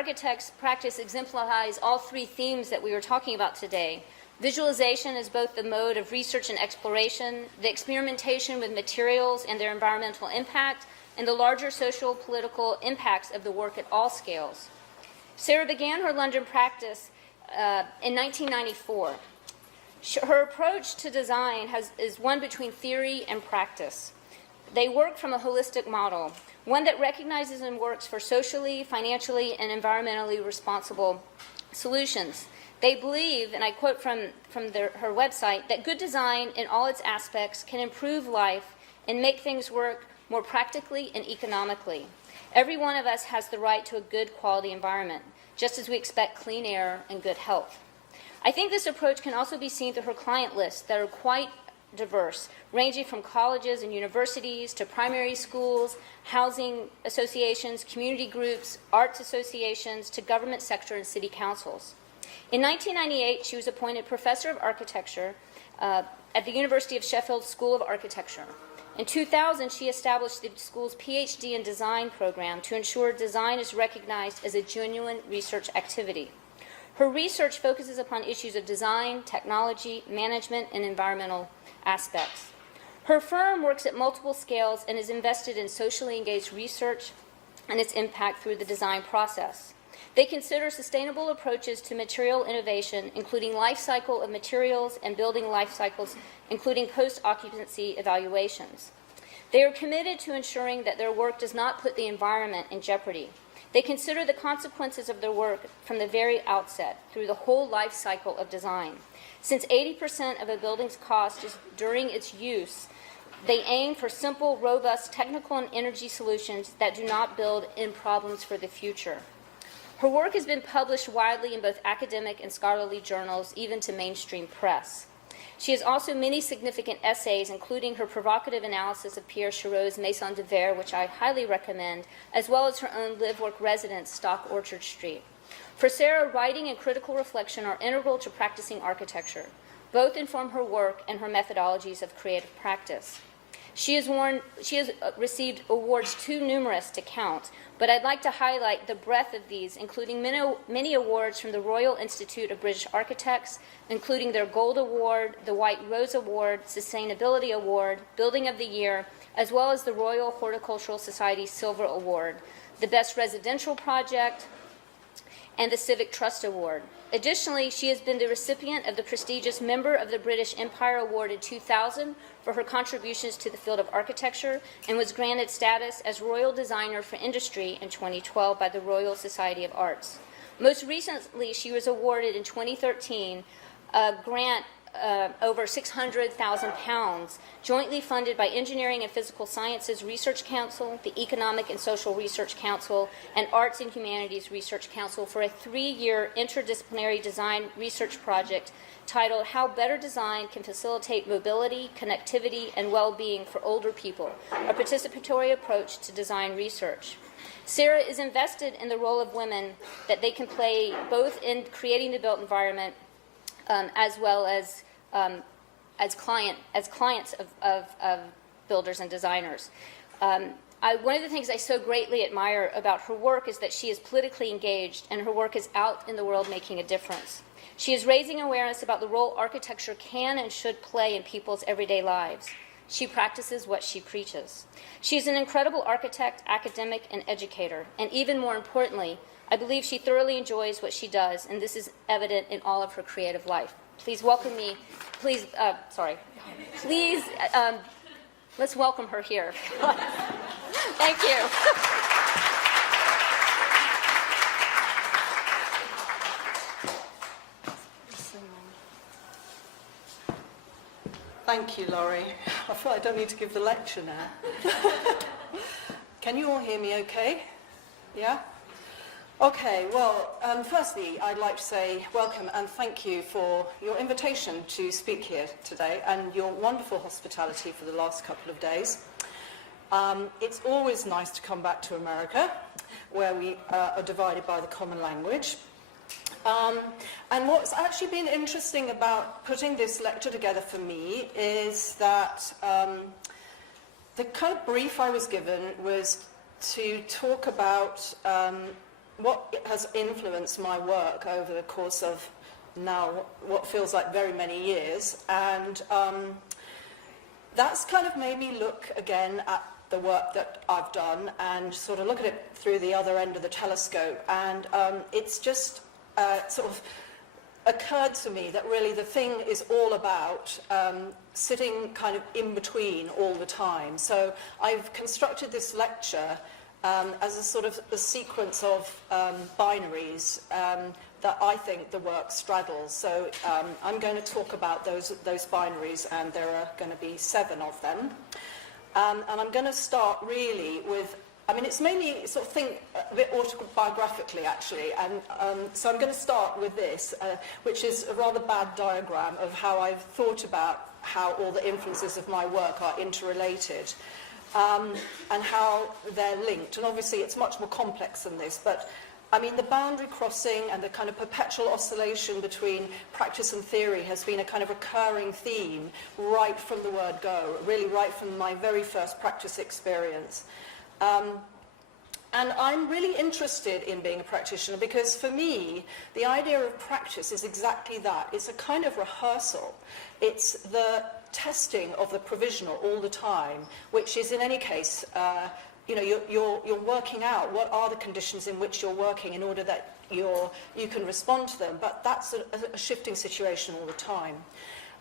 architect's practice exemplifies all three themes that we were talking about today. Visualization is both the mode of research and exploration, the experimentation with materials and their environmental impact, and the larger social political impacts of the work at all scales. Sarah began her London practice in 1994. Her approach to design is one between theory and practice. They work from a holistic model, one that recognizes and works for socially, financially, and environmentally responsible solutions. They believe, and I quote from her website, that good design in all its aspects can improve life and make things work more practically and economically. Every one of us has the right to a good quality environment, just as we expect clean air and good health. I think this approach can also be seen through her client lists that are quite diverse, ranging from colleges and universities to primary schools, housing associations, community groups, arts associations, to government sector and city councils. In 1998, she was appointed Professor of Architecture at the University of Sheffield School of Architecture. In 2000, she established the school's PhD in Design program to ensure design is recognized as a genuine research activity. Her research focuses upon issues of design, technology, management, and environmental aspects. Her firm works at multiple scales and is invested in socially engaged research and its impact through the design process. They consider sustainable approaches to material innovation, including life cycle of materials and building life cycles, including post-occupancy evaluations. They are committed to ensuring that their work does not put the environment in jeopardy. They consider the consequences of their work from the very outset, through the whole life cycle of design. Since 80% of a building's cost is during its use, they aim for simple, robust technical and energy solutions that do not build in problems for the future. Her work has been published widely in both academic and scholarly journals, even to mainstream press. She has also many significant essays, including her provocative analysis of Pierre Chareau's Maison de Verre, which I highly recommend, as well as her own live-work residence, Stock Orchard Street. For Sarah, writing and critical reflection are integral to practicing architecture. Both inform her work and her methodologies of creative practice. She has received awards too numerous to count, but I'd like to highlight the breadth of these, including many awards from the Royal Institute of British Architects, including their Gold Award, the White Rose Award, Sustainability Award, Building of the Year, as well as the Royal Horticultural Society Silver Award, the Best Residential Project, and the Civic Trust Award. Additionally, she has been the recipient of the prestigious Member of the British Empire Award in 2000 for her contributions to the field of architecture, and was granted status as Royal Designer for Industry in 2012 by the Royal Society of Arts. Most recently, she was awarded in 2013 a grant over £600,000, jointly funded by Engineering and Physical Sciences Research Council, the Economic and Social Research Council, and Arts and Humanities Research Council for a 3-year interdisciplinary design research project titled How Better Design Can Facilitate Mobility, Connectivity, and Well-Being for Older People, a participatory approach to design research. Sarah is invested in the role of women that they can play both in creating the built environment as well as clients of builders and designers. One of the things I so greatly admire about her work is that she is politically engaged, and her work is out in the world making a difference. She is raising awareness about the role architecture can and should play in people's everyday lives. She practices what she preaches. She is an incredible architect, academic, and educator, and even more importantly, I believe she thoroughly enjoys what she does, and this is evident in all of her creative life. Please welcome me, let's welcome her here. Thank you. Thank you, Laurie. I feel I don't need to give the lecture now. Can you all hear me okay? Yeah? Okay, well, firstly, I'd like to say welcome and thank you for your invitation to speak here today and your wonderful hospitality for the last couple of days. It's always nice to come back to America, where we are divided by the common language. And what's actually been interesting about putting this lecture together for me is that the kind of brief I was given was to talk about what has influenced my work over the course of now what feels like very many years, and that's kind of made me look again at the work that I've done and sort of look at it through the other end of the telescope, and it's just sort of occurred to me that really the thing is all about sitting kind of in between all the time. So I've constructed this lecture as a sort of a sequence of binaries that I think the work straddles. So I'm going to talk about those binaries, and there are going to be 7 of them. And I'm going to start really with, I mean, it's mainly sort of think a bit autobiographically, actually, and so I'm going to start with this, which is a rather bad diagram of how I've thought about how all the influences of my work are interrelated, and how they're linked. And obviously it's much more complex than this, but I mean, the boundary crossing and the kind of perpetual oscillation between practice and theory has been a kind of recurring theme right from the word go, really right from my very first practice experience. And I'm really interested in being a practitioner because for me, the idea of practice is exactly that. It's a kind of rehearsal. It's the testing of the provisional all the time, which is in any case, you know, you're working out what are the conditions in which you're working in order that you can respond to them, but that's a shifting situation all the time.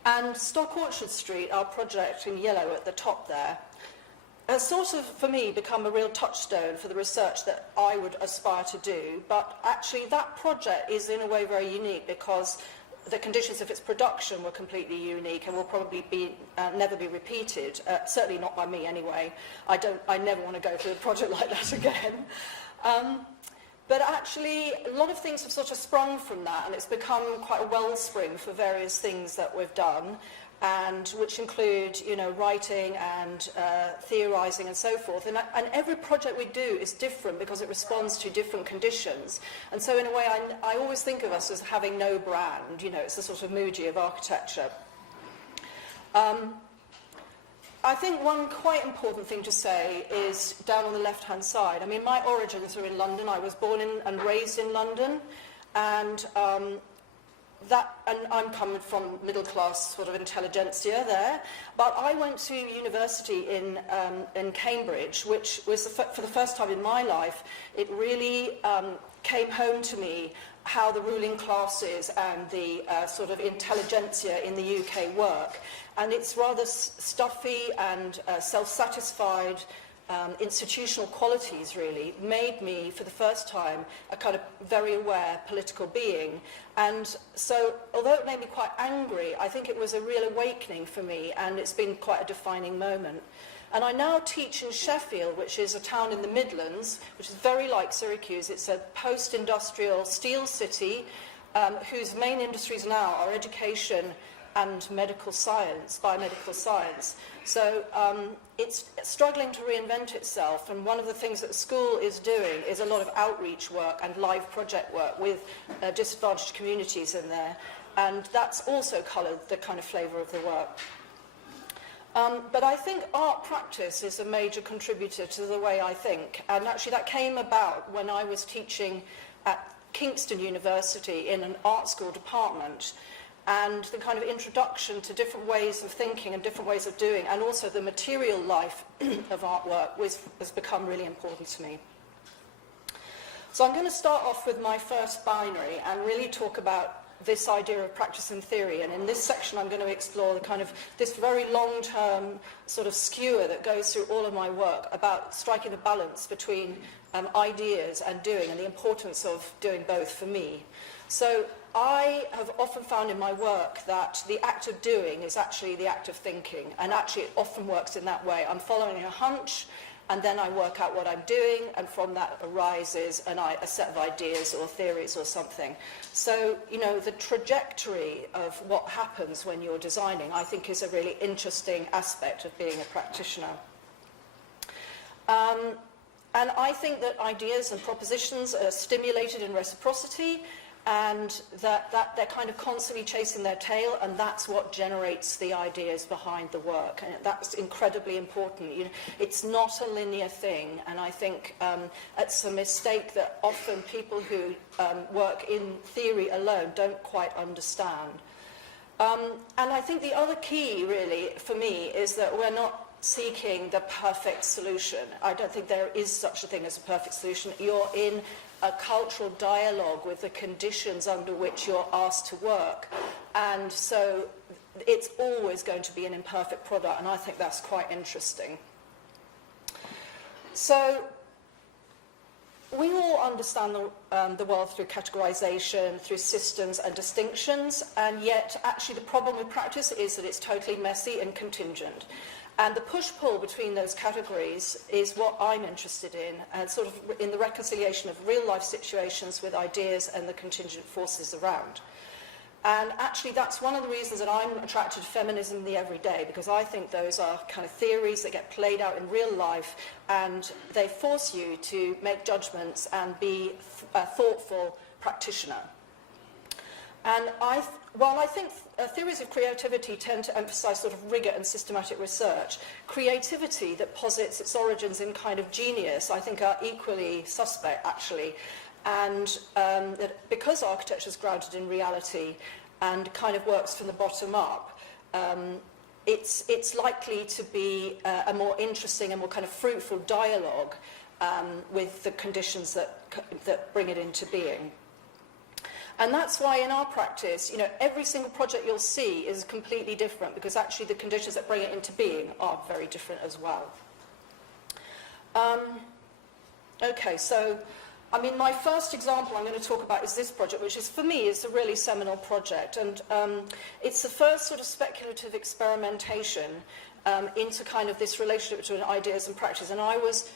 And Stock Orchard Street, our project in yellow at the top there, has sort of, for me, become a real touchstone for the research that I would aspire to do, but actually that project is in a way very unique because the conditions of its production were completely unique and will probably be never be repeated, certainly not by me anyway. I never want to go through a project like that again. But actually, a lot of things have sort of sprung from that, and it's become quite a wellspring for various things that we've done, and which include, you know, writing and theorising and so forth. And every project we do is different because it responds to different conditions. And so in a way, I always think of us as having no brand. You know, it's the sort of Muji of architecture. I think one quite important thing to say is down on the left-hand side. I mean, my origins are in London. I was born and raised in London, and I'm coming from middle-class sort of intelligentsia there, but I went to university in Cambridge, which was for the first time in my life, it really came home to me how the ruling classes and the sort of intelligentsia in the UK work. And it's rather stuffy and self-satisfied institutional qualities really made me, for the first time, a kind of very aware political being. And so, although it made me quite angry, I think it was a real awakening for me, and it's been quite a defining moment. And I now teach in Sheffield, which is a town in the Midlands, which is very like Syracuse. It's a post-industrial steel city whose main industries now are education and medical science, biomedical science. So it's struggling to reinvent itself, and one of the things that the school is doing is a lot of outreach work and live project work with disadvantaged communities in there, and that's also coloured the kind of flavour of the work. But I think art practice is a major contributor to the way I think, and actually that came about when I was teaching at Kingston University in an art school department, and the kind of introduction to different ways of thinking and different ways of doing, and also the material life of artwork has become really important to me. So I'm going to start off with my first binary and really talk about this idea of practice and theory, and in this section I'm going to explore the kind of this very long-term sort of skewer that goes through all of my work about striking the balance between ideas and doing, and the importance of doing both for me. So I have often found in my work that the act of doing is actually the act of thinking, and actually it often works in that way. I'm following a hunch, and then I work out what I'm doing, and from that arises a set of ideas or theories or something. So, you know, the trajectory of what happens when you're designing, I think, is a really interesting aspect of being a practitioner. And I think that ideas and propositions are stimulated in reciprocity, and that they're kind of constantly chasing their tail, and that's what generates the ideas behind the work, and that's incredibly important. You know, it's not a linear thing, and I think it's a mistake that often people who work in theory alone don't quite understand. And I think the other key, really, for me, is that we're not seeking the perfect solution. I don't think there is such a thing as a perfect solution. You're in a cultural dialogue with the conditions under which you're asked to work. And so it's always going to be an imperfect product, and I think that's quite interesting. So we all understand the world through categorization, through systems and distinctions, and yet actually the problem with practice is that it's totally messy and contingent. And the push-pull between those categories is what I'm interested in, and sort of in the reconciliation of real-life situations with ideas and the contingent forces around. And actually, that's one of the reasons that I'm attracted to feminism in the everyday, because I think those are kind of theories that get played out in real life, and they force you to make judgments and be a thoughtful practitioner. And while I think theories of creativity tend to emphasize sort of rigor and systematic research, creativity that posits its origins in kind of genius, I think, are equally suspect, actually. And that because architecture is grounded in reality and kind of works from the bottom up, it's likely to be a more interesting and more kind of fruitful dialogue with the conditions that bring it into being. And that's why in our practice, you know, every single project you'll see is completely different, because actually the conditions that bring it into being are very different as well. Okay, so, I mean, my first example I'm going to talk about is this project, which is, for me, is a really seminal project. And it's the first sort of speculative experimentation into kind of this relationship between ideas and practice. And I was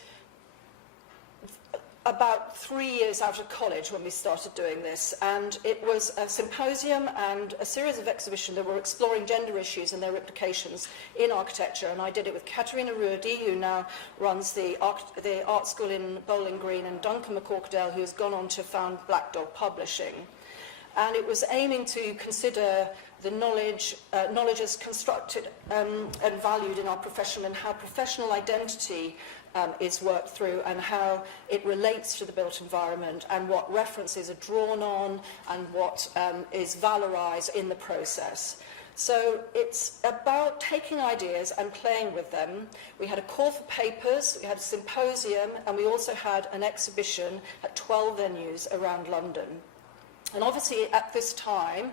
about 3 years out of college when we started doing this, and it was a symposium and a series of exhibitions that were exploring gender issues and their implications in architecture, and I did it with Katerina Ruedi, who now runs the art school in Bowling Green, and Duncan McCorkdale, who has gone on to found Black Dog Publishing. And it was aiming to consider the knowledge as constructed and valued in our profession, and how professional identity is worked through, and how it relates to the built environment, and what references are drawn on, and what is valorized in the process. So it's about taking ideas and playing with them. We had a call for papers, we had a symposium, and we also had an exhibition at 12 venues around London. And obviously at this time,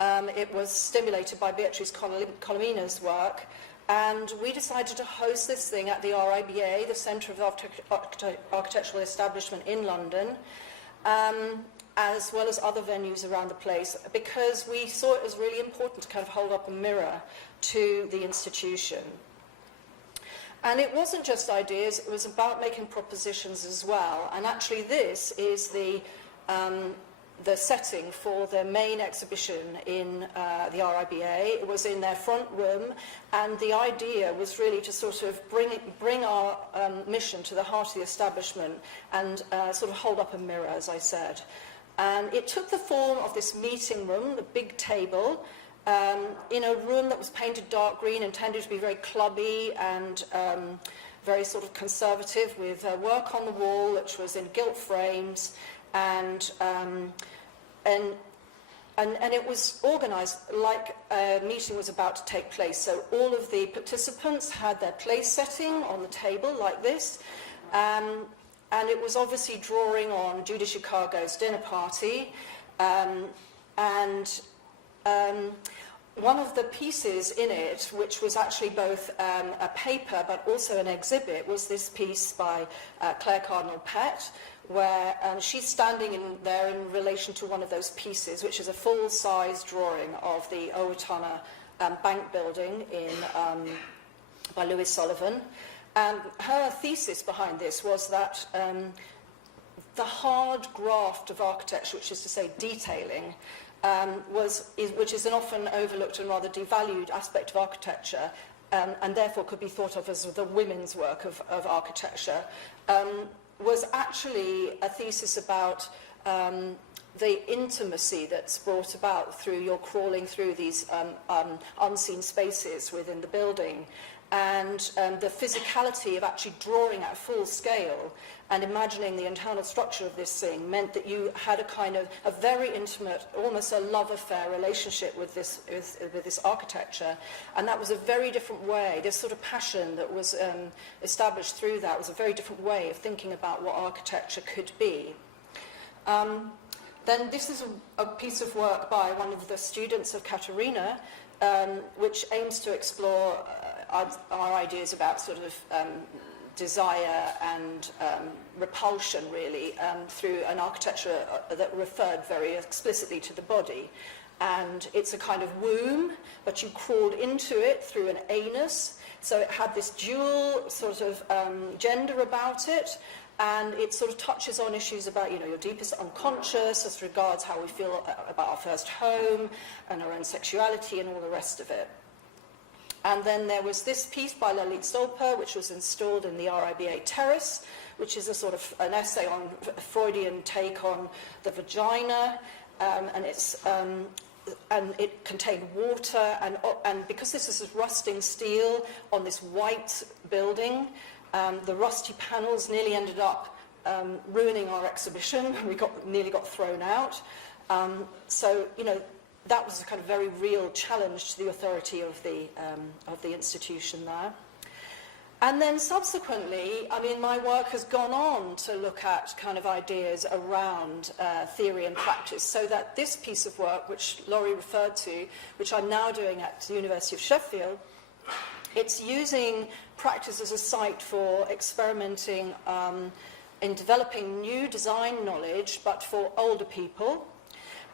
it was stimulated by Beatrice Colomina's work, and we decided to host this thing at the RIBA, the Centre of Architectural Establishment in London, as well as other venues around the place, because we saw it as really important to kind of hold up a mirror to the institution. And it wasn't just ideas, it was about making propositions as well. And actually this is the setting for the main exhibition in the RIBA. It was in their front room, and the idea was really to sort of bring our mission to the heart of the establishment and sort of hold up a mirror, as I said. And it took the form of this meeting room, the big table, in a room that was painted dark green, intended to be very clubby and very sort of conservative, with work on the wall which was in gilt frames, and it was organised like a meeting was about to take place. So all of the participants had their place setting on the table like this, and it was obviously drawing on Judy Chicago's dinner party, one of the pieces in it, which was actually both a paper but also an exhibit, was this piece by Claire Cardinal Pett, where she's standing there in relation to one of those pieces, which is a full-size drawing of the Owatonna Bank building by Louis Sullivan. And her thesis behind this was that the hard graft of architecture, which is to say detailing, which is an often overlooked and rather devalued aspect of architecture, and therefore could be thought of as the women's work of architecture, was actually a thesis about the intimacy that's brought about through your crawling through these unseen spaces within the building, and the physicality of actually drawing at full scale and imagining the internal structure of this thing meant that you had a kind of a very intimate, almost a love affair relationship with this architecture, and that was a very different way. This sort of passion that was established through that was a very different way of thinking about what architecture could be. Then this is a piece of work by one of the students of Katerina, which aims to explore our ideas about sort of desire and repulsion, really, through an architecture that referred very explicitly to the body. And it's a kind of womb, but you crawled into it through an anus, so it had this dual sort of gender about it, and it sort of touches on issues about, your deepest unconscious as regards how we feel about our first home and our own sexuality and all the rest of it. And then there was this piece by Lalit Stolper, which was installed in the RIBA terrace, which is a sort of an essay on a Freudian take on the vagina, and it contained water, and because this is rusting steel on this white building, the rusty panels nearly ended up ruining our exhibition. We nearly got thrown out. So, that was a kind of very real challenge to the authority of the institution there. And then subsequently, my work has gone on to look at kind of ideas around theory and practice, so that this piece of work, which Laurie referred to, which I'm now doing at the University of Sheffield, it's using practice as a site for experimenting in developing new design knowledge, but for older people.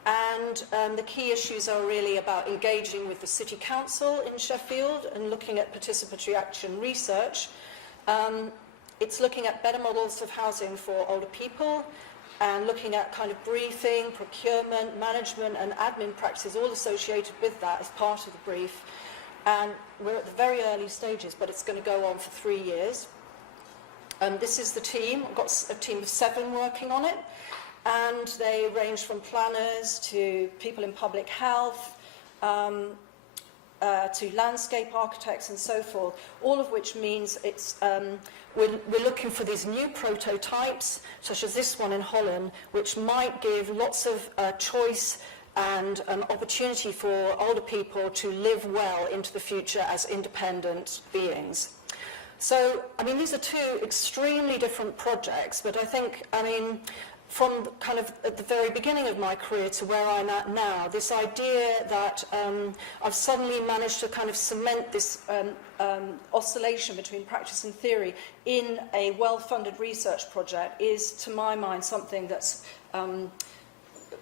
And the key issues are really about engaging with the City Council in Sheffield and looking at participatory action research. It's looking at better models of housing for older people and looking at kind of briefing, procurement, management and admin practices all associated with that as part of the brief. And we're at the very early stages, but it's going to go on for 3 years. This is the team. I've got a team of 7 working on it. And they range from planners to people in public health, to landscape architects and so forth, all of which means it's, we're looking for these new prototypes, such as this one in Holland, which might give lots of choice and opportunity for older people to live well into the future as independent beings. So, these are 2 extremely different projects, but I think, from kind of at the very beginning of my career to where I'm at now, this idea that I've suddenly managed to kind of cement this oscillation between practice and theory in a well-funded research project is, to my mind, something that's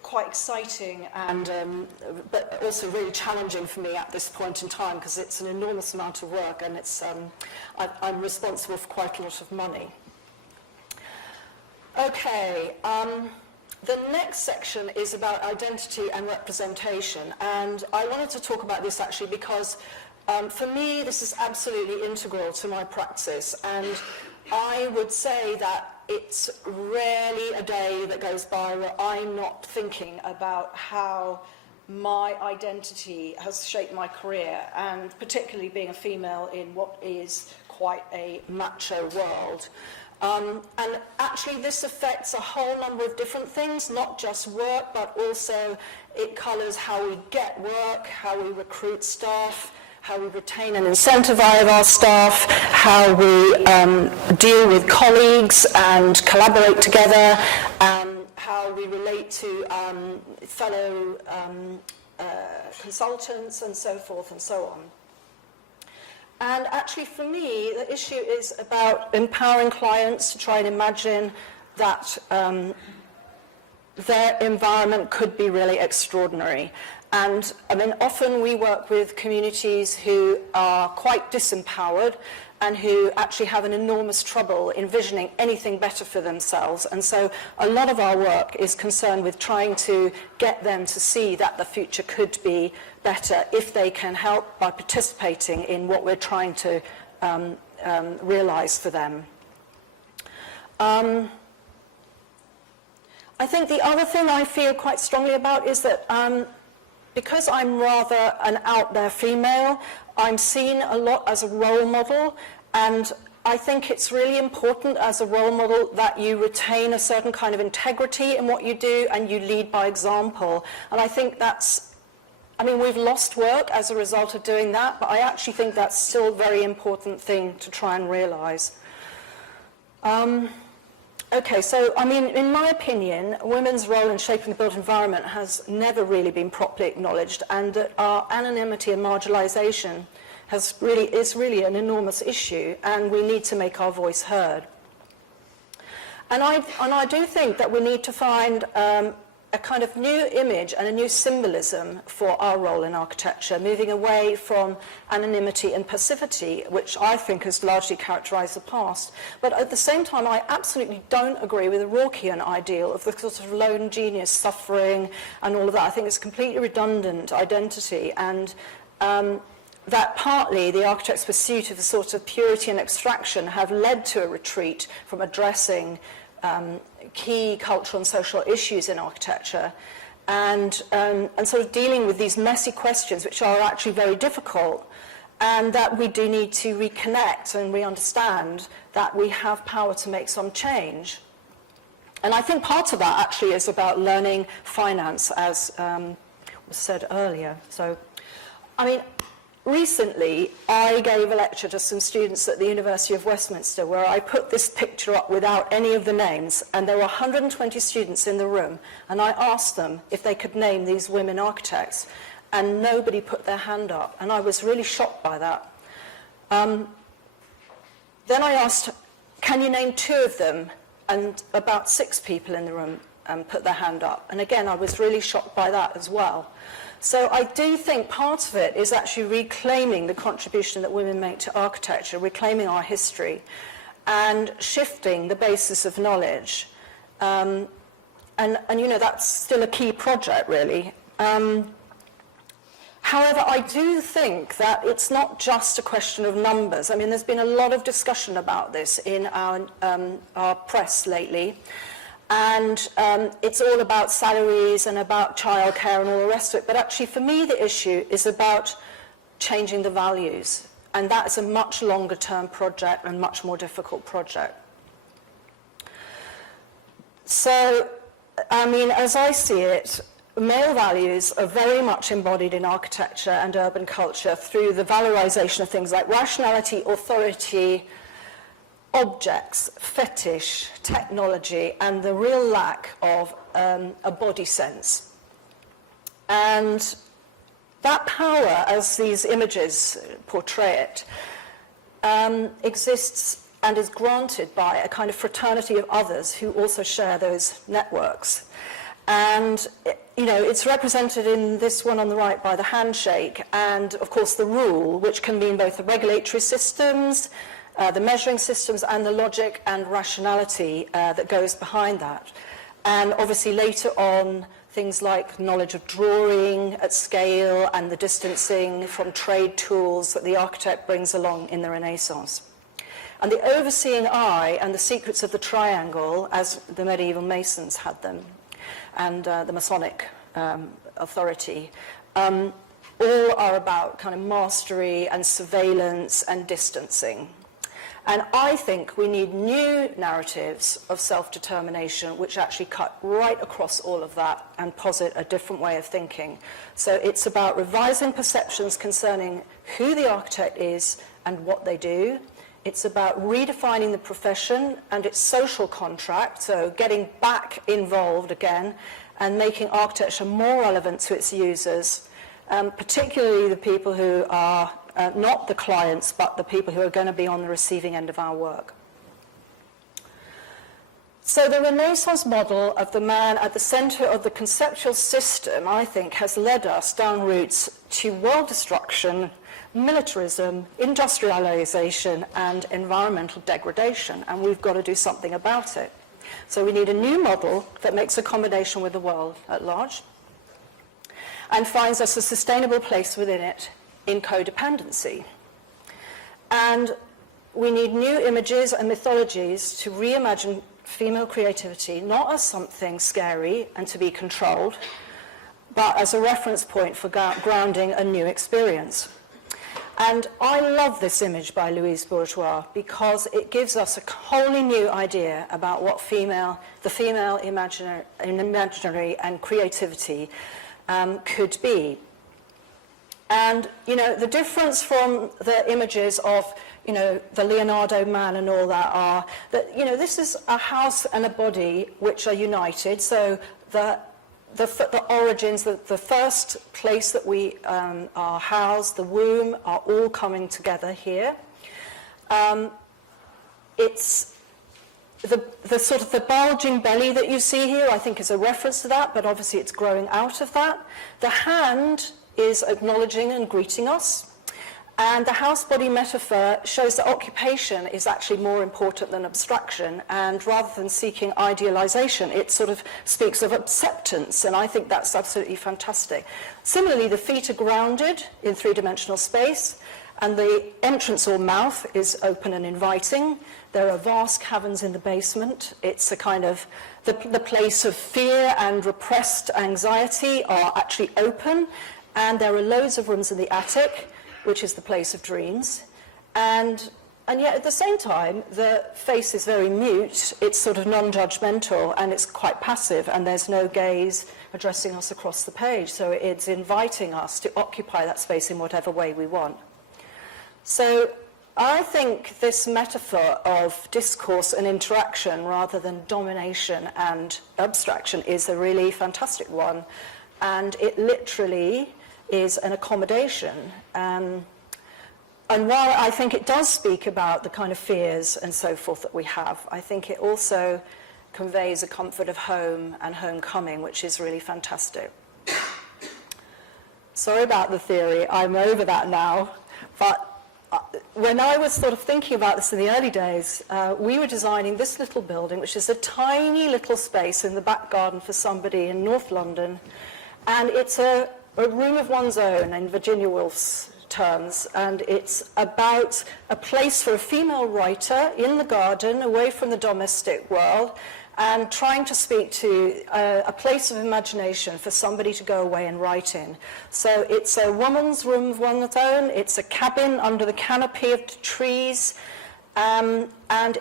quite exciting and but also really challenging for me at this point in time, because it's an enormous amount of work and it's I'm responsible for quite a lot of money. Okay, the next section is about identity and representation, and I wanted to talk about this actually because for me this is absolutely integral to my practice, and I would say that it's rarely a day that goes by where I'm not thinking about how my identity has shaped my career, and particularly being a female in what is quite a macho world. And actually this affects a whole number of different things, not just work, but also it colours how we get work, how we recruit staff, how we retain and incentivize our staff, how we deal with colleagues and collaborate together, how we relate to fellow consultants and so forth and so on. And actually for me, the issue is about empowering clients to try and imagine that their environment could be really extraordinary. And often we work with communities who are quite disempowered and who actually have an enormous trouble envisioning anything better for themselves. And so a lot of our work is concerned with trying to get them to see that the future could be better if they can help by participating in what we're trying to realize for them. I think the other thing I feel quite strongly about is that because I'm rather an out there female, I'm seen a lot as a role model, and I think it's really important as a role model that you retain a certain kind of integrity in what you do and you lead by example. And I think we've lost work as a result of doing that, but I actually think that's still a very important thing to try and realize. Okay, so, in my opinion, women's role in shaping the built environment has never really been properly acknowledged, and that our anonymity and marginalization is really an enormous issue, and we need to make our voice heard. And I do think that we need to find a kind of new image and a new symbolism for our role in architecture, moving away from anonymity and passivity, which I think has largely characterized the past. But at the same time, I absolutely don't agree with the Rorkean ideal of the sort of lone genius suffering and all of that. I think it's a completely redundant identity, and that partly the architect's pursuit of a sort of purity and abstraction have led to a retreat from addressing key cultural and social issues in architecture, and sort of dealing with these messy questions which are actually very difficult, and that we do need to reconnect and re-understand that we have power to make some change. And I think part of that actually is about learning finance, as was said earlier. So, recently, I gave a lecture to some students at the University of Westminster where I put this picture up without any of the names, and there were 120 students in the room, and I asked them if they could name these women architects, and nobody put their hand up, and I was really shocked by that. Then I asked, can you name 2 of them? And about 6 people in the room put their hand up, and again, I was really shocked by that as well. So I do think part of it is actually reclaiming the contribution that women make to architecture, reclaiming our history, and shifting the basis of knowledge. And that's still a key project, really. However, I do think that it's not just a question of numbers. There's been a lot of discussion about this in our press lately. And it's all about salaries and about childcare and all the rest of it. But actually, for me, the issue is about changing the values. And that is a much longer term project and much more difficult project. So, as I see it, male values are very much embodied in architecture and urban culture through the valorization of things like rationality, authority, objects, fetish, technology, and the real lack of a body sense. And that power, as these images portray it, exists and is granted by a kind of fraternity of others who also share those networks. And it's represented in this one on the right by the handshake, and of course the rule, which can mean both the regulatory systems, the measuring systems, and the logic and rationality that goes behind that. And obviously later on, things like knowledge of drawing at scale and the distancing from trade tools that the architect brings along in the Renaissance. And the overseeing eye and the secrets of the triangle, as the medieval Masons had them, and the Masonic authority, all are about kind of mastery and surveillance and distancing. And I think we need new narratives of self-determination which actually cut right across all of that and posit a different way of thinking. So it's about revising perceptions concerning who the architect is and what they do. It's about redefining the profession and its social contract, so getting back involved again and making architecture more relevant to its users, particularly the people who are not the clients, but the people who are going to be on the receiving end of our work. So the Renaissance model of the man at the center of the conceptual system, I think, has led us down routes to world destruction, militarism, industrialization, and environmental degradation, and we've got to do something about it. So we need a new model that makes accommodation with the world at large and finds us a sustainable place within it in codependency. And we need new images and mythologies to reimagine female creativity not as something scary and to be controlled, but as a reference point for grounding a new experience. And I love this image by Louise Bourgeois because it gives us a wholly new idea about what the female imaginary and creativity could be. And, you know, the difference from the images of, you know, the Leonardo man and all that are that, you know, this is a house and a body which are united. So the origins, the first place that we are housed, the womb, are all coming together here. It's the sort of the bulging belly that you see here, I think, is a reference to that, but obviously it's growing out of that. The hand is acknowledging and greeting us. And the house-body metaphor shows that occupation is actually more important than abstraction, and rather than seeking idealization, it sort of speaks of acceptance, and I think that's absolutely fantastic. Similarly, the feet are grounded in three-dimensional space, and the entrance or mouth is open and inviting. There are vast caverns in the basement. It's a kind of, the place of fear and repressed anxiety are actually open, and there are loads of rooms in the attic, which is the place of dreams. And yet at the same time, the face is very mute, it's sort of non-judgmental, and it's quite passive, and there's no gaze addressing us across the page. So it's inviting us to occupy that space in whatever way we want. So I think this metaphor of discourse and interaction rather than domination and abstraction is a really fantastic one. And it literally is an accommodation. And while I think it does speak about the kind of fears and so forth that we have, I think it also conveys a comfort of home and homecoming, which is really fantastic. Sorry about the theory, I'm over that now. But when I was sort of thinking about this in the early days, we were designing this little building, which is a tiny little space in the back garden for somebody in North London. And it's a room of one's own in Virginia Woolf's terms, and it's about a place for a female writer in the garden, away from the domestic world, and trying to speak to a place of imagination for somebody to go away and write in. So it's a woman's room of one's own, it's a cabin under the canopy of trees, and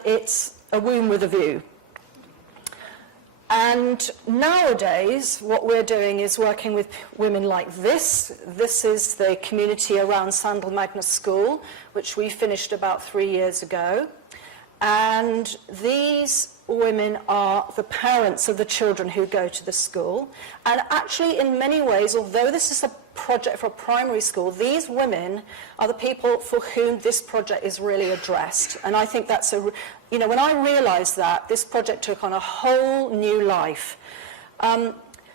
it's a womb with a view. And nowadays, what we're doing is working with women like this. This is the community around Sandal Magna School, which we finished about 3 years ago. And these women are the parents of the children who go to the school. And actually, in many ways, although this is a project for a primary school, these women are the people for whom this project is really addressed. And I think that's you know, when I realized that, this project took on a whole new life.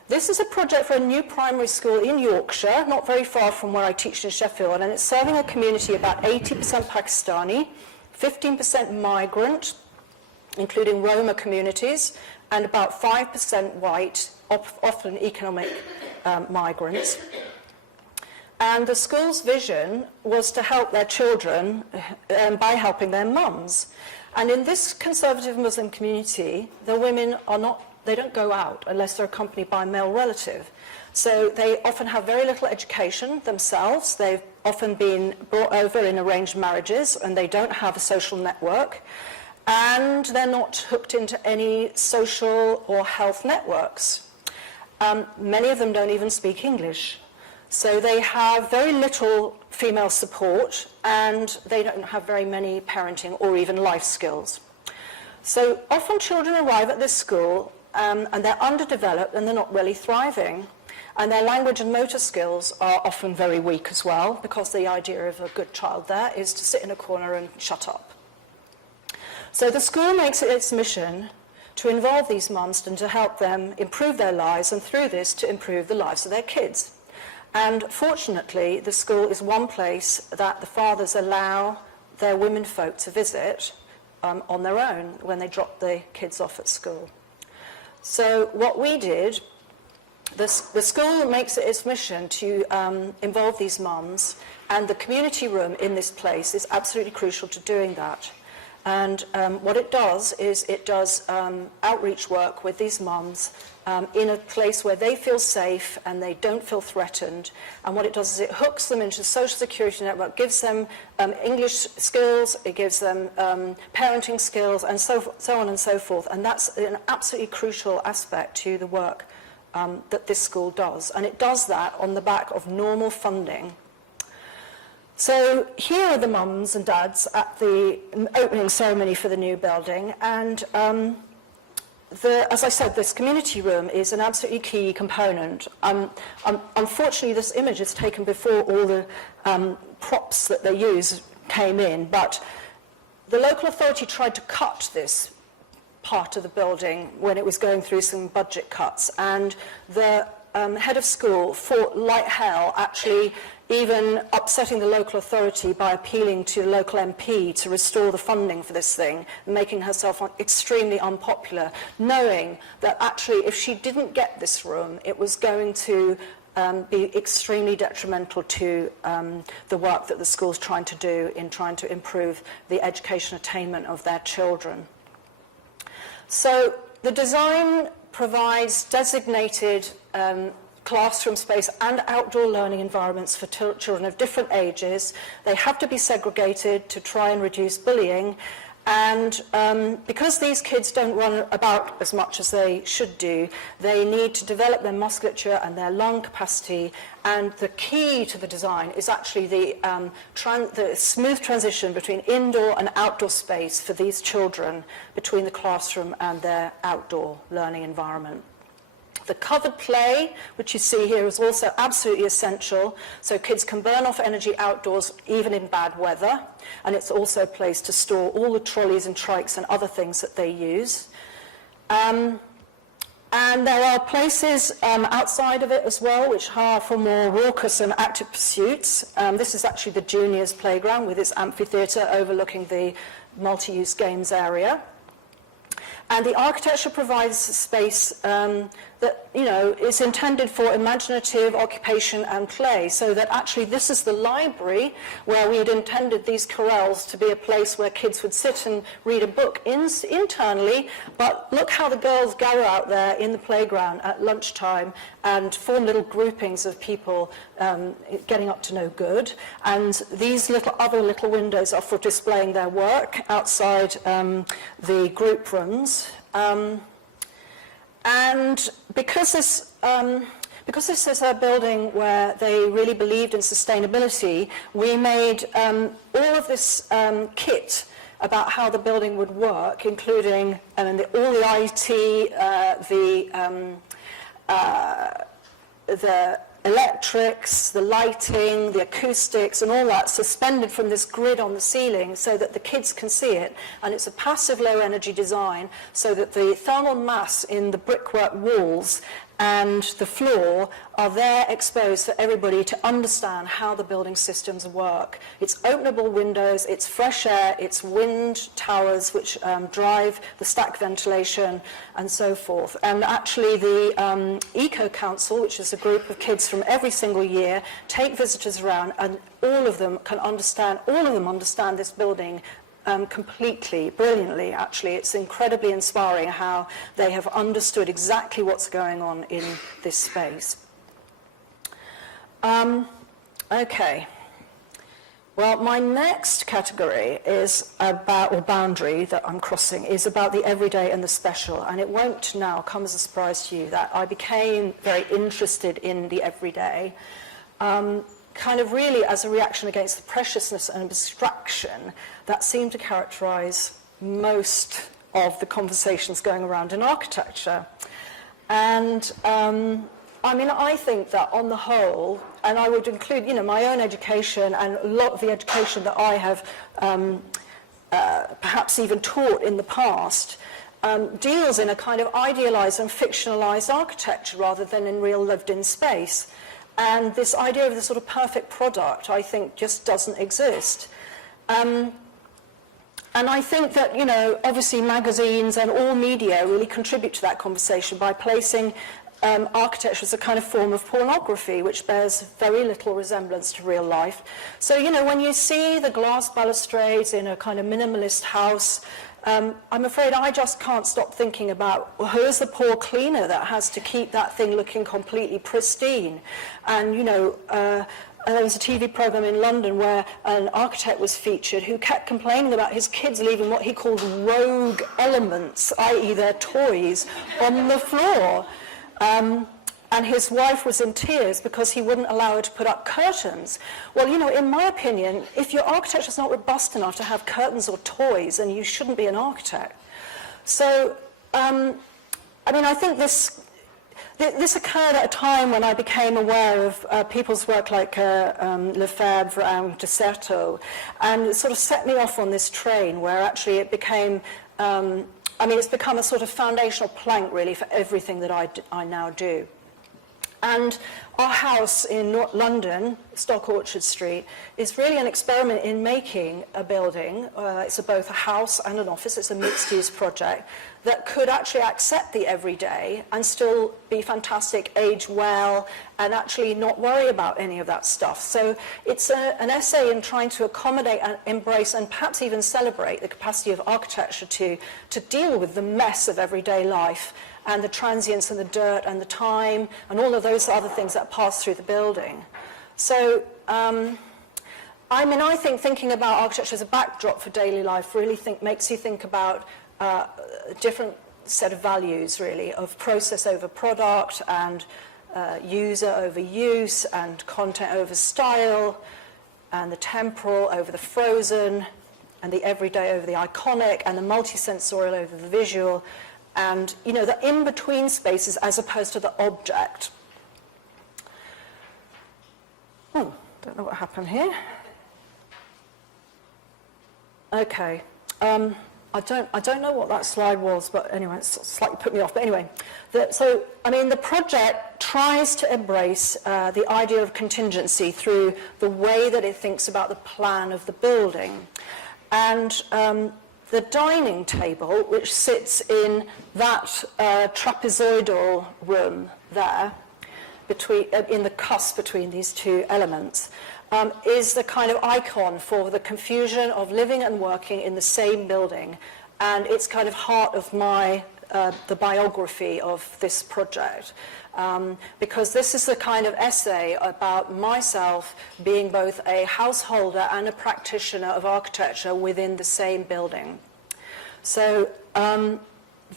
This is a project for a new primary school in Yorkshire, not very far from where I teach in Sheffield, and it's serving a community about 80% Pakistani, 15% migrant, including Roma communities, and about 5% white, often economic migrants. And the school's vision was to help their children by helping their mums. And in this conservative Muslim community, the women they don't go out unless they're accompanied by a male relative. So they often have very little education themselves. They've often been brought over in arranged marriages, and they don't have a social network. And they're not hooked into any social or health networks. Many of them don't even speak English. So they have very little female support, and they don't have very many parenting or even life skills. So often children arrive at this school and they're underdeveloped and they're not really thriving. And their language and motor skills are often very weak as well, because the idea of a good child there is to sit in a corner and shut up. So the school makes it its mission to involve these mums and to help them improve their lives, and through this to improve the lives of their kids. And fortunately, the school is one place that the fathers allow their women folk to visit on their own when they drop the kids off at school. So what we did, the school makes it its mission to involve these mums, and the community room in this place is absolutely crucial to doing that. And what it does is it does outreach work with these mums in a place where they feel safe and they don't feel threatened. And what it does is it hooks them into the social security network, gives them English skills, it gives them parenting skills, and so on and so forth. And that's an absolutely crucial aspect to the work that this school does. And it does that on the back of normal funding. So here are the mums and dads at the opening ceremony for the new building. And as I said, this community room is an absolutely key component. Unfortunately, this image is taken before all the props that they use came in, but the local authority tried to cut this part of the building when it was going through some budget cuts, and the head of school fought like hell, actually even upsetting the local authority by appealing to the local MP to restore the funding for this thing, making herself extremely unpopular, knowing that actually if she didn't get this room, it was going to be extremely detrimental to the work that the school's trying to do in trying to improve the education attainment of their children. So the design provides designated classroom space and outdoor learning environments for children of different ages. They have to be segregated to try and reduce bullying. And because these kids don't run about as much as they should do, they need to develop their musculature and their lung capacity. And the key to the design is actually the smooth transition between indoor and outdoor space for these children between the classroom and their outdoor learning environment. The covered play, which you see here, is also absolutely essential, so kids can burn off energy outdoors even in bad weather, and it's also a place to store all the trolleys and trikes and other things that they use. And there are places outside of it as well, which are for more raucous and active pursuits. This is actually the juniors' playground with its amphitheatre overlooking the multi-use games area. And the architecture provides space that, is intended for imaginative occupation and play, so that actually this is the library where we had intended these corrals to be a place where kids would sit and read a book internally, but look how the girls gather out there in the playground at lunchtime and form little groupings of people getting up to no good. And these other little windows are for displaying their work outside the group rooms. And because this is a building where they really believed in sustainability, we made all of this kit about how the building would work, including all the IT, the electrics, the lighting, the acoustics, and all that suspended from this grid on the ceiling so that the kids can see it. And it's a passive low energy design so that the thermal mass in the brickwork walls and the floor are there exposed for everybody to understand how the building systems work. It's openable windows, it's fresh air, it's wind towers which drive the stack ventilation and so forth. And actually the Eco Council, which is a group of kids from every single year, take visitors around, and all of them understand this building completely, brilliantly, actually. It's incredibly inspiring how they have understood exactly what's going on in this space. Okay. Well, my next category is about, or boundary that I'm crossing, is about the everyday and the special. And it won't now come as a surprise to you that I became very interested in the everyday. Kind of really as a reaction against the preciousness and abstraction that seem to characterize most of the conversations going around in architecture. And I think that on the whole, and I would include, my own education and a lot of the education that I have perhaps even taught in the past, deals in a kind of idealized and fictionalized architecture rather than in real lived-in space. And this idea of the sort of perfect product, I think, just doesn't exist. And I think that, obviously magazines and all media really contribute to that conversation by placing architecture as a kind of form of pornography, which bears very little resemblance to real life. So, you know, when you see the glass balustrades in a kind of minimalist house, I'm afraid I just can't stop thinking about, well, who's the poor cleaner that has to keep that thing looking completely pristine? And, you know, there was a TV program in London where an architect was featured who kept complaining about his kids leaving what he called rogue elements, i.e. their toys, on the floor. And his wife was in tears because he wouldn't allow her to put up curtains. Well, you know, in my opinion, if your architecture is not robust enough to have curtains or toys, then you shouldn't be an architect. So, I mean, I think this occurred at a time when I became aware of people's work like Lefebvre and de Certeau, and it sort of set me off on this train where actually it became, I mean, it's become a sort of foundational plank, really, for everything that I now do. And our house in London, Stock Orchard Street, is really an experiment in making a building. It's both a house and an office. It's a mixed-use project that could actually accept the everyday and still be fantastic, age well, and actually not worry about any of that stuff. So it's an essay in trying to accommodate and embrace and perhaps even celebrate the capacity of architecture to deal with the mess of everyday life and the transience and the dirt and the time and all of those other things that pass through the building. So, I mean, I think thinking about architecture as a backdrop for daily life really makes you think about a different set of values, really, of process over product and user over use and content over style and the temporal over the frozen and the everyday over the iconic and the multisensorial over the visual, and, you know, the in-between spaces as opposed to the object. Oh, don't know what happened here. Okay. I don't know what that slide was, but anyway, it's slightly put me off. But anyway, so, I mean, the project tries to embrace the idea of contingency through the way that it thinks about the plan of the building. And the dining table, which sits in that trapezoidal room there, in the cusp between these two elements, is the kind of icon for the confusion of living and working in the same building. And it's kind of heart of the biography of this project. Because this is the kind of essay about myself being both a householder and a practitioner of architecture within the same building. So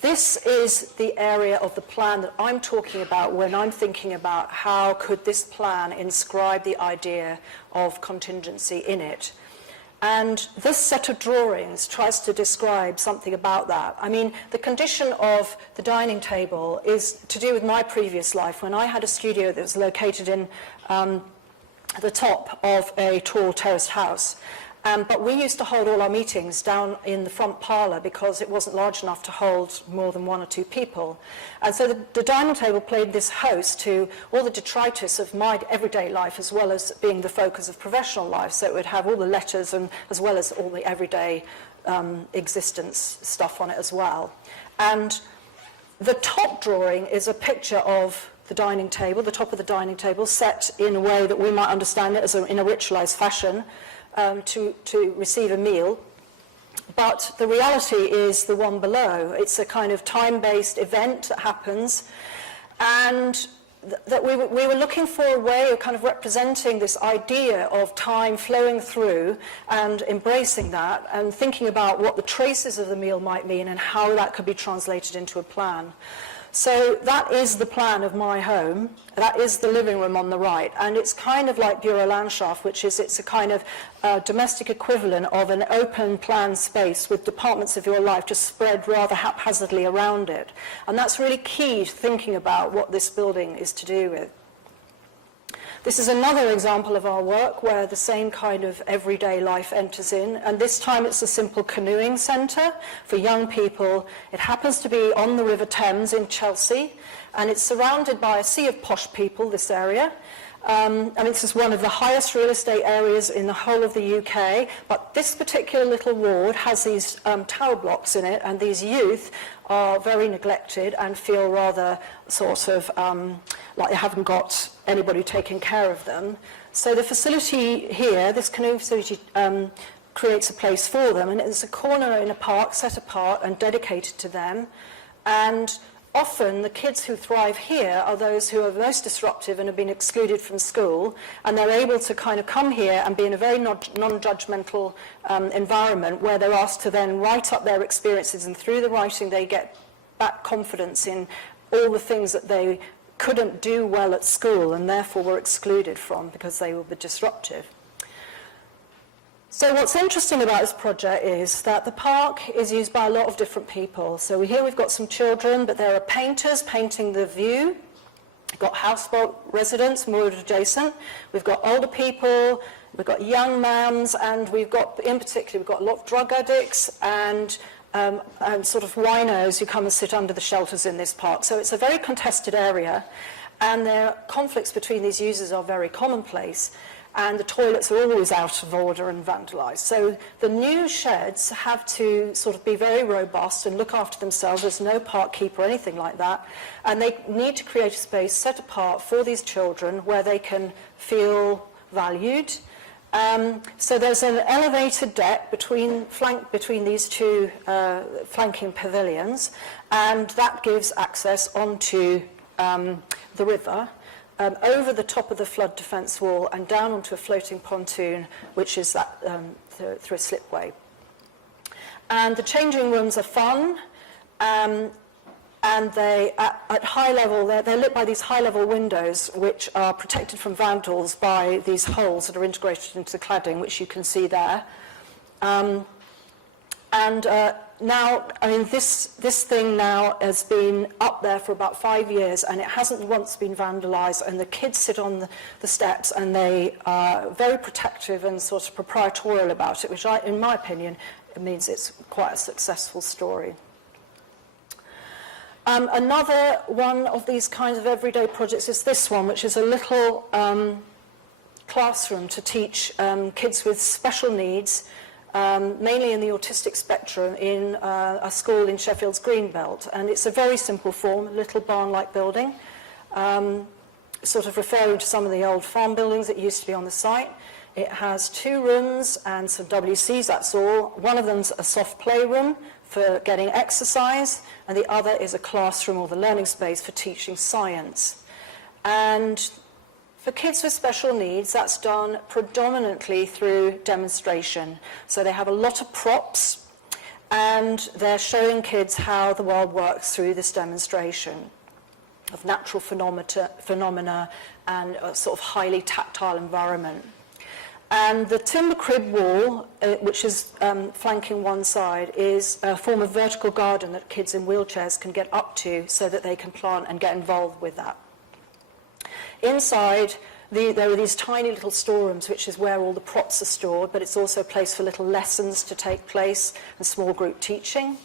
this is the area of the plan that I'm talking about when I'm thinking about how could this plan inscribe the idea of contingency in it. And this set of drawings tries to describe something about that. I mean, the condition of the dining table is to do with my previous life when I had a studio that was located in the top of a tall terraced house. But we used to hold all our meetings down in the front parlour because it wasn't large enough to hold more than one or two people. And so the dining table played this host to all the detritus of my everyday life as well as being the focus of professional life. So it would have all the letters and as well as all the everyday existence stuff on it as well. And the top drawing is a picture of the dining table, the top of the dining table, set in a way that we might understand it as in a ritualized fashion. To receive a meal, but the reality is the one below. It's a kind of time-based event that happens, and that we were looking for a way of kind of representing this idea of time flowing through and embracing that and thinking about what the traces of the meal might mean and how that could be translated into a plan. So that is the plan of my home. That is the living room on the right. And it's kind of like Bürolandschaft, which is it's a kind of domestic equivalent of an open plan space with departments of your life just spread rather haphazardly around it. And that's really key to thinking about what this building is to do with. This is another example of our work where the same kind of everyday life enters in, and this time it's a simple canoeing centre for young people. It happens to be on the River Thames in Chelsea, and it's surrounded by a sea of posh people, this area, This is one of the highest real estate areas in the whole of the UK, but this particular little ward has these tower blocks in it, and these youth are very neglected and feel rather sort of like they haven't got anybody taking care of them. So the facility here, this canoe facility, creates a place for them, and it's a corner in a park set apart and dedicated to them. And often the kids who thrive here are those who are most disruptive and have been excluded from school, and they're able to kind of come here and be in a very non-judgmental environment where they're asked to then write up their experiences, and through the writing they get back confidence in all the things that they couldn't do well at school and therefore were excluded from because they were disruptive. So what's interesting about this project is that the park is used by a lot of different people. So here we've got some children, but there are painters painting the view. We've got houseboat residents moored adjacent. We've got older people, we've got young mams, and we've got, in particular, we've got a lot of drug addicts and sort of winos who come and sit under the shelters in this park. So it's a very contested area, and their conflicts between these users are very commonplace. And the toilets are always out of order and vandalised. So the new sheds have to sort of be very robust and look after themselves. There's no park keeper or anything like that. And they need to create a space set apart for these children where they can feel valued. So there's an elevated deck flanked between these two flanking pavilions, and that gives access onto the river. Over the top of the flood defence wall and down onto a floating pontoon, which is that through a slipway. And the changing rooms are fun, and they, at high level, they're lit by these high-level windows, which are protected from vandals by these holes that are integrated into the cladding, which you can see there. Now, this thing now has been up there for about 5 years, and it hasn't once been vandalised, and the kids sit on the steps, and they are very protective and sort of proprietorial about it, which, in my opinion, it means it's quite a successful story. Another one of these kinds of everyday projects is this one, which is a little classroom to teach kids with special needs, mainly in the autistic spectrum, in a school in Sheffield's Greenbelt. And it's a very simple form, a little barn-like building, sort of referring to some of the old farm buildings that used to be on the site. It has 2 rooms and some WCs, that's all. One of them's a soft playroom for getting exercise, and the other is a classroom or the learning space for teaching science. And for kids with special needs, that's done predominantly through demonstration. So they have a lot of props, and they're showing kids how the world works through this demonstration of natural phenomena and a sort of highly tactile environment. And the timber crib wall, which is flanking one side, is a form of vertical garden that kids in wheelchairs can get up to so that they can plant and get involved with that. Inside, there are these tiny little storerooms, which is where all the props are stored, but it's also a place for little lessons to take place and small group teaching.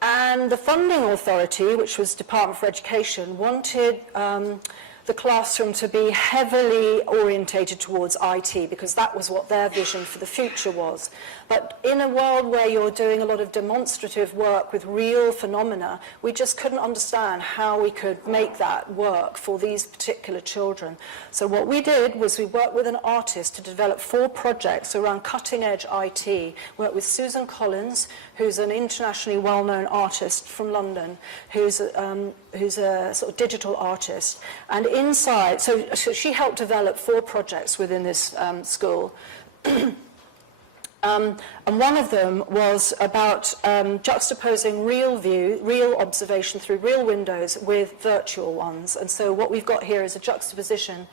And the funding authority, which was Department for Education, wanted the classroom to be heavily orientated towards IT, because that was what their vision for the future was. But in a world where you're doing a lot of demonstrative work with real phenomena, we just couldn't understand how we could make that work for these particular children. So what we did was we worked with an artist to develop 4 projects around cutting-edge IT. We worked with Susan Collins, who's an internationally well-known artist from London, who's a sort of digital artist. And inside, so she helped develop 4 projects within this school. And one of them was about juxtaposing real observation through real windows with virtual ones. And so what we've got here is a juxtaposition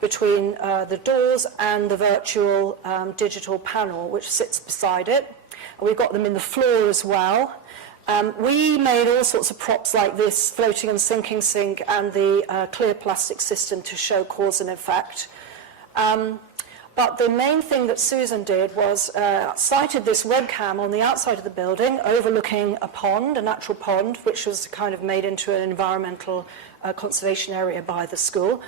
between the doors and the virtual digital panel, which sits beside it. And we've got them in the floor as well. We made all sorts of props like this floating and sinking sink and the clear plastic system to show cause and effect. But the main thing that Susan did was sighted this webcam on the outside of the building overlooking a pond, a natural pond, which was kind of made into an environmental conservation area by the school.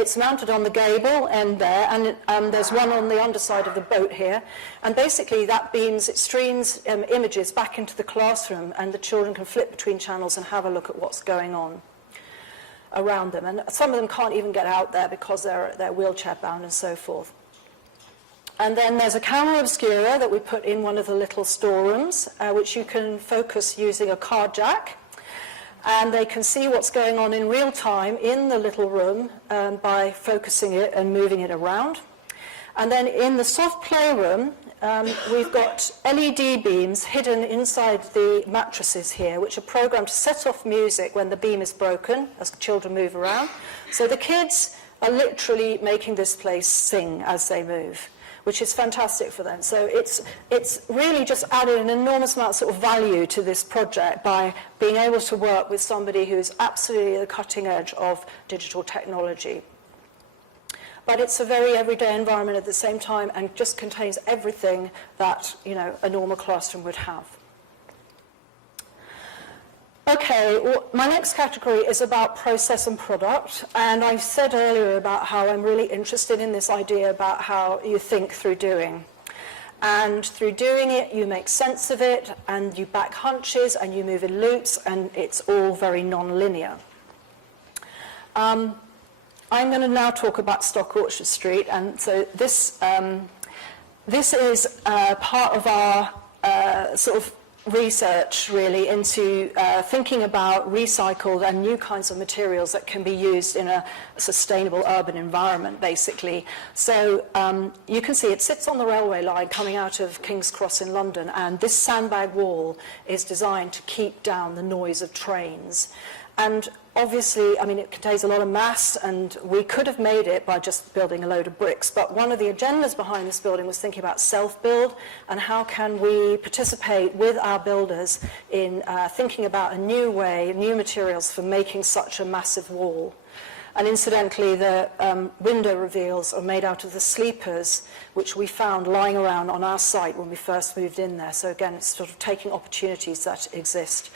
it's mounted on the gable end there, and there's one on the underside of the boat here. And basically that it streams images back into the classroom, and the children can flip between channels and have a look at what's going on around them. And some of them can't even get out there because they're wheelchair bound and so forth. And then there's a camera obscura that we put in one of the little storerooms, which you can focus using a card jack. And they can see what's going on in real time in the little room by focusing it and moving it around. And then in the soft playroom, we've got LED beams hidden inside the mattresses here, which are programmed to set off music when the beam is broken as children move around. So the kids are literally making this place sing as they move, which is fantastic for them. So it's really just added an enormous amount of sort of value to this project by being able to work with somebody who's absolutely at the cutting edge of digital technology. But it's a very everyday environment at the same time and just contains everything that, you know, a normal classroom would have. Okay, well, my next category is about process and product, and I said earlier about how I'm really interested in this idea about how you think through doing. And through doing it, you make sense of it, and you back hunches, and you move in loops, and it's all very non-linear. I'm going to now talk about Stock Orchard Street, and so this is part of our sort of research really into thinking about recycled and new kinds of materials that can be used in a sustainable urban environment, basically. So you can see it sits on the railway line coming out of King's Cross in London, and this sandbag wall is designed to keep down the noise of trains. And obviously, I mean, it contains a lot of mass, and we could have made it by just building a load of bricks. But one of the agendas behind this building was thinking about self-build and how can we participate with our builders in thinking about a new way, new materials for making such a massive wall. And incidentally, the window reveals are made out of the sleepers, which we found lying around on our site when we first moved in there. So again, it's sort of taking opportunities that exist.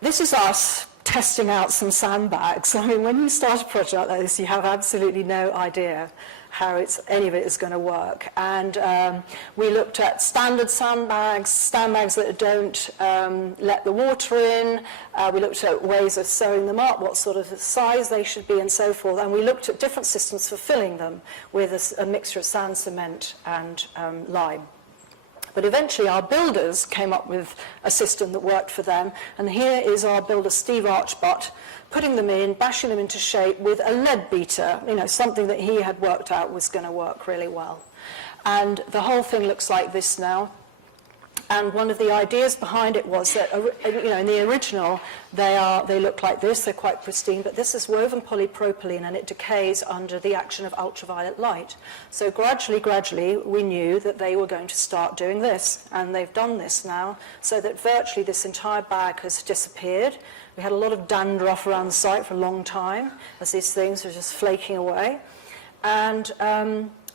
This is us testing out some sandbags. I mean, when you start a project like this, you have absolutely no idea how any of it is going to work. And we looked at standard sandbags that don't let the water in. We looked at ways of sewing them up, what sort of size they should be, and so forth. And we looked at different systems for filling them with a mixture of sand, cement, and lime. But eventually our builders came up with a system that worked for them. And here is our builder, Steve Archbutt, putting them in, bashing them into shape with a lead beater, you know, something that he had worked out was going to work really well. And the whole thing looks like this now. And one of the ideas behind it was that, you know, in the original, they look like this, they're quite pristine, but this is woven polypropylene and it decays under the action of ultraviolet light. So gradually, we knew that they were going to start doing this, and they've done this now, so that virtually this entire bag has disappeared. We had a lot of dandruff around the site for a long time, as these things were just flaking away. And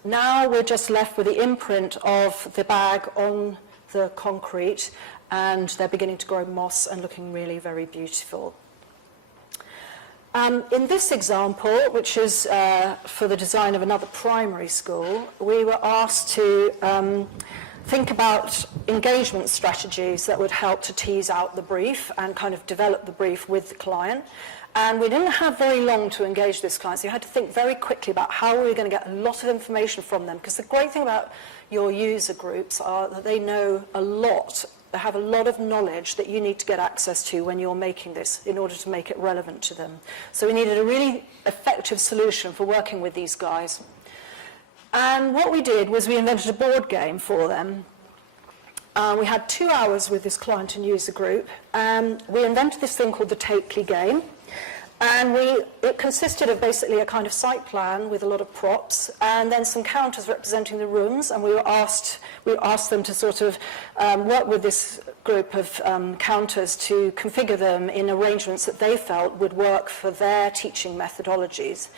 now we're just left with the imprint of the bag on the concrete, and they're beginning to grow moss and looking really very beautiful. In this example, which is for the design of another primary school, we were asked to think about engagement strategies that would help to tease out the brief and kind of develop the brief with the client. And we didn't have very long to engage this client, so you had to think very quickly about how we were going to get a lot of information from them, because the great thing about your user groups are that they know a lot. They have a lot of knowledge that you need to get access to when you're making this in order to make it relevant to them. So we needed a really effective solution for working with these guys. And what we did was we invented a board game for them. We had 2 hours with this client and user group. We invented this thing called the Takely game. And it consisted of basically a kind of site plan with a lot of props, and then some counters representing the rooms. And we asked them to sort of work with this group of counters to configure them in arrangements that they felt would work for their teaching methodologies.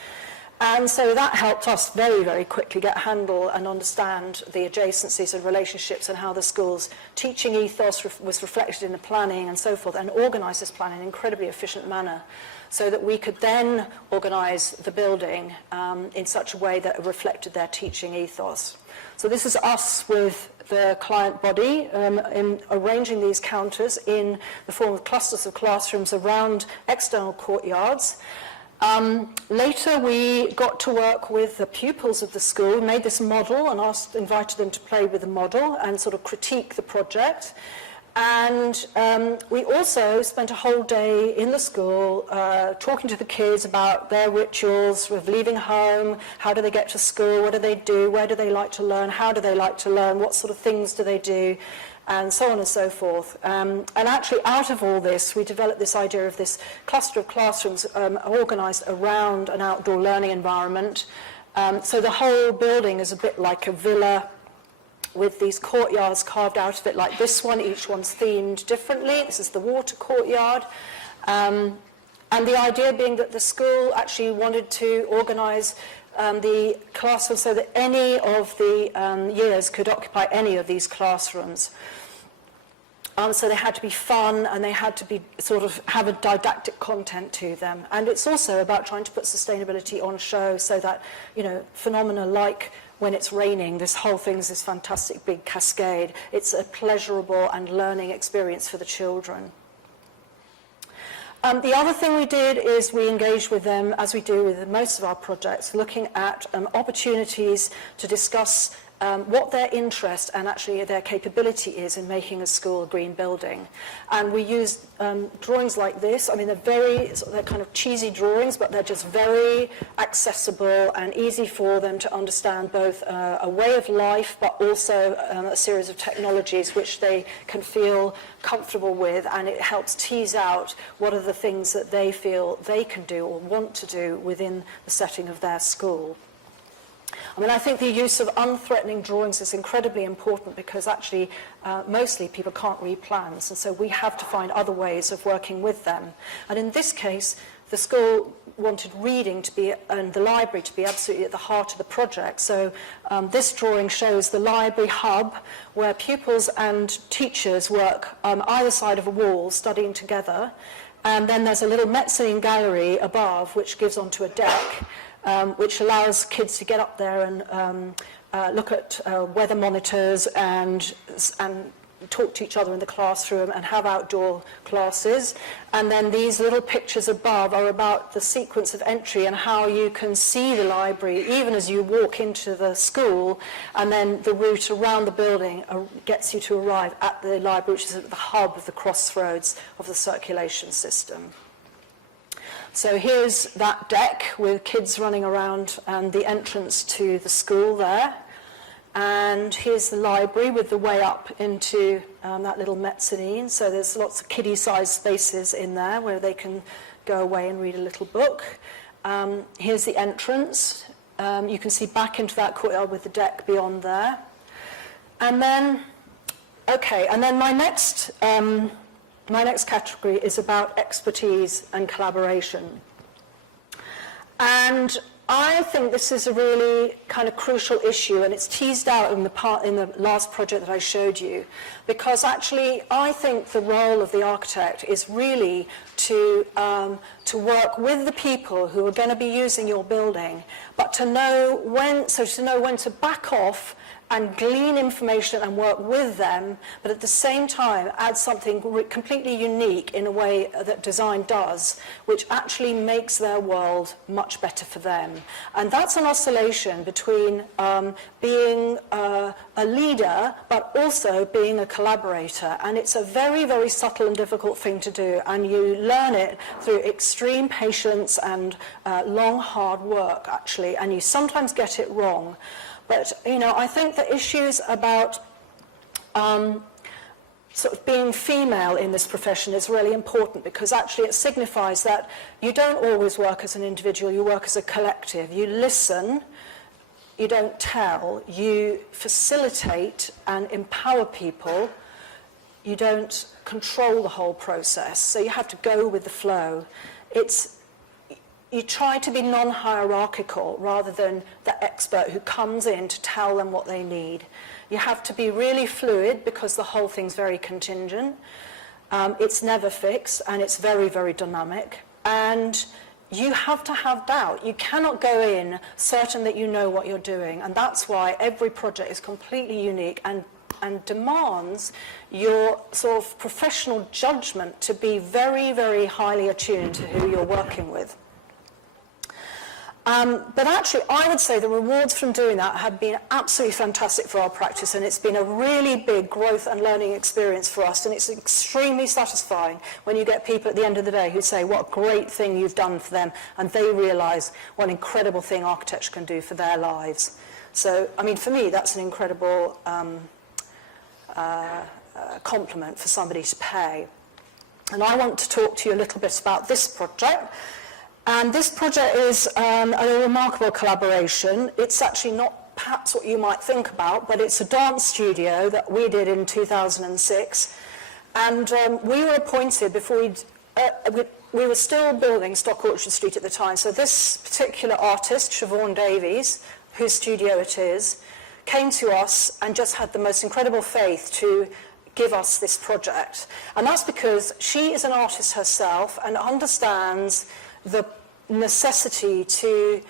And so that helped us very, very quickly get a handle and understand the adjacencies and relationships and how the school's teaching ethos was reflected in the planning and so forth, and organise this plan in an incredibly efficient manner so that we could then organise the building in such a way that it reflected their teaching ethos. So this is us with the client body in arranging these counters in the form of clusters of classrooms around external courtyards. Later we got to work with the pupils of the school, made this model and invited them to play with the model and sort of critique the project. And we also spent a whole day in the school talking to the kids about their rituals of leaving home, how do they get to school, what do they do, where do they like to learn, how do they like to learn, what sort of things do they do, and so on and so forth. And actually out of all this, we developed this idea of this cluster of classrooms organised around an outdoor learning environment. So the whole building is a bit like a villa with these courtyards carved out of it like this one. Each one's themed differently. This is the water courtyard. And the idea being that the school actually wanted to organise the classrooms so that any of the years could occupy any of these classrooms. So they had to be fun and they had to be sort of have a didactic content to them. And it's also about trying to put sustainability on show so that, you know, phenomena like when it's raining, this whole thing is this fantastic big cascade. It's a pleasurable and learning experience for the children. The other thing we did is we engaged with them, as we do with most of our projects, looking at opportunities to discuss what their interest and actually their capability is in making a school a green building. And we used drawings like this. I mean, they're kind of cheesy drawings, but they're just very accessible and easy for them to understand both a way of life, but also a series of technologies which they can feel comfortable with, and it helps tease out what are the things that they feel they can do or want to do within the setting of their school. I mean, I think the use of unthreatening drawings is incredibly important because actually mostly people can't read plans, and so we have to find other ways of working with them. And in this case, the school wanted reading to be, and the library to be absolutely at the heart of the project. So this drawing shows the library hub where pupils and teachers work on either side of a wall studying together. And then there's a little mezzanine gallery above which gives onto a deck, which allows kids to get up there and look at weather monitors and talk to each other in the classroom and have outdoor classes. And then these little pictures above are about the sequence of entry and how you can see the library even as you walk into the school, and then the route around the building gets you to arrive at the library, which is at the hub of the crossroads of the circulation system. So here's that deck with kids running around and the entrance to the school there. And here's the library with the way up into that little mezzanine. So there's lots of kiddie-sized spaces in there where they can go away and read a little book. Here's the entrance. You can see back into that courtyard with the deck beyond there. And then, my next category is about expertise and collaboration. And I think this is a really kind of crucial issue, and it's teased out in the last project that I showed you, because actually I think the role of the architect is really to work with the people who are going to be using your building, but to know when to back off and glean information and work with them, but at the same time add something completely unique in a way that design does, which actually makes their world much better for them. And that's an oscillation between being a leader, but also being a collaborator. And it's a very, very subtle and difficult thing to do, and you learn it through extreme patience and long, hard work, actually, and you sometimes get it wrong. But, you know, I think the issues about sort of being female in this profession is really important, because actually it signifies that you don't always work as an individual, you work as a collective. You listen, you don't tell, you facilitate and empower people, you don't control the whole process, so you have to go with the flow. you try to be non-hierarchical rather than the expert who comes in to tell them what they need. You have to be really fluid because the whole thing's very contingent. It's never fixed, and it's very, very dynamic. And you have to have doubt. You cannot go in certain that you know what you're doing. And that's why every project is completely unique and demands your sort of professional judgment to be very, very highly attuned to who you're working with. But actually, I would say the rewards from doing that have been absolutely fantastic for our practice, and it's been a really big growth and learning experience for us, and it's extremely satisfying when you get people at the end of the day who say what a great thing you've done for them, and they realise what an incredible thing architecture can do for their lives. So, I mean, for me, that's an incredible compliment for somebody to pay. And I want to talk to you a little bit about this project. And this project is a remarkable collaboration. It's actually not perhaps what you might think about, but it's a dance studio that we did in 2006. And we were appointed before we were still building Stock Orchard Street at the time. So this particular artist, Siobhan Davies, whose studio it is, came to us and just had the most incredible faith to give us this project. And that's because she is an artist herself and understands the necessity to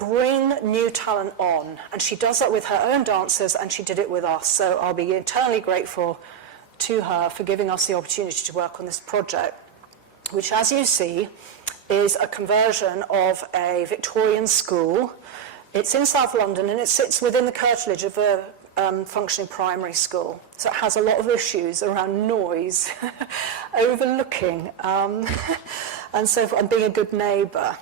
bring new talent on. And she does that with her own dancers, and she did it with us. So I'll be eternally grateful to her for giving us the opportunity to work on this project, which, as you see, is a conversion of a Victorian school. It's in South London, and it sits within the curtilage of a functioning primary school. So it has a lot of issues around noise, overlooking, and so forth, and being a good neighbour.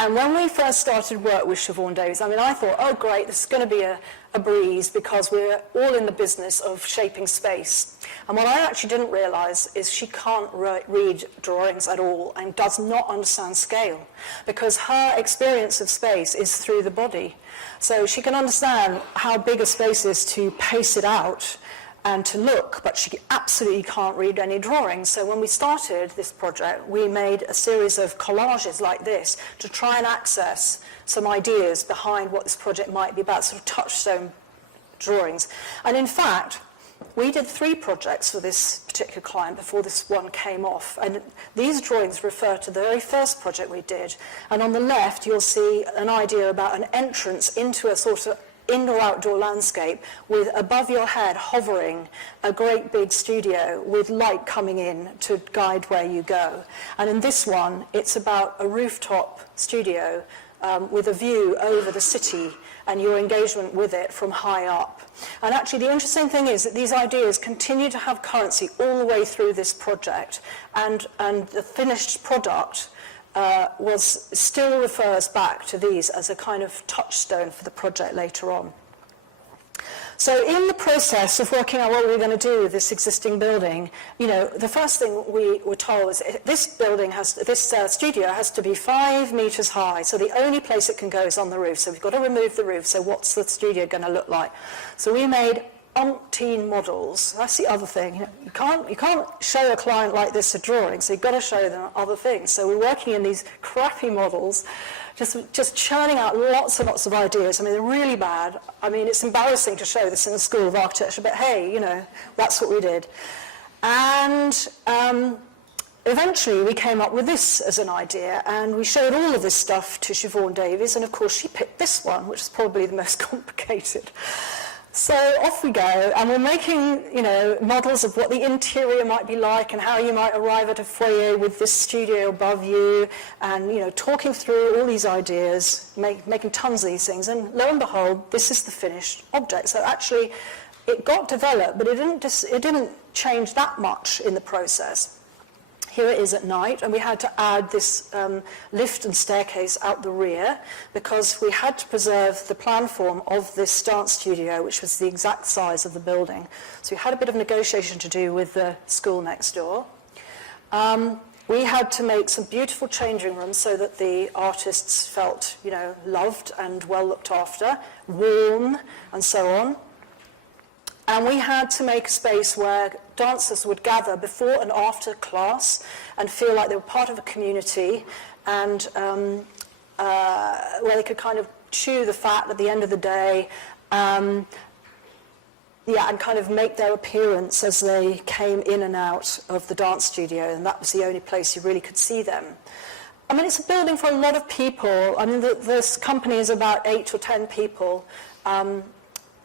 And when we first started work with Siobhan Davies, I mean, I thought, oh great, this is going to be a breeze because we're all in the business of shaping space. And what I actually didn't realise is she can't read drawings at all and does not understand scale, because her experience of space is through the body. So she can understand how big a space is to pace it out and to look, but she absolutely can't read any drawings. So when we started this project, we made a series of collages like this to try and access some ideas behind what this project might be about, sort of touchstone drawings. And in fact, we did 3 projects for this particular client before this one came off. And these drawings refer to the very first project we did. And on the left, you'll see an idea about an entrance into a sort of indoor-outdoor landscape with above your head hovering a great big studio with light coming in to guide where you go. And in this one, it's about a rooftop studio with a view over the city and your engagement with it from high up. And actually the interesting thing is that these ideas continue to have currency all the way through this project, and the finished product still refers back to these as a kind of touchstone for the project later on. So in the process of working out what we were going to do with this existing building, you know, the first thing we were told was this studio has to be 5 meters high, so the only place it can go is on the roof. So we've got to remove the roof, so what's the studio going to look like? So we made umpteen models. That's the other thing. You know, you can't show a client like this a drawing, so you've got to show them other things. So we're working in these crappy models, just churning out lots and lots of ideas. I mean, they're really bad. I mean, it's embarrassing to show this in the School of Architecture, but hey, you know, that's what we did. And eventually we came up with this as an idea, and we showed all of this stuff to Siobhan Davies, and of course she picked this one, which is probably the most complicated. So off we go, and we're making, you know, models of what the interior might be like and how you might arrive at a foyer with this studio above you, and, you know, talking through all these ideas, making tons of these things, and lo and behold, this is the finished object. So actually, it got developed, but it didn't change that much in the process. Here it is at night, and we had to add this lift and staircase out the rear because we had to preserve the plan form of this dance studio, which was the exact size of the building. So we had a bit of negotiation to do with the school next door. We had to make some beautiful changing rooms so that the artists felt, you know, loved and well looked after, warm, and so on. And we had to make a space where dancers would gather before and after class and feel like they were part of a community, and where they could kind of chew the fat at the end of the day, and kind of make their appearance as they came in and out of the dance studio, and that was the only place you really could see them. I mean, it's a building for a lot of people. I mean, this company is about 8 or 10 people,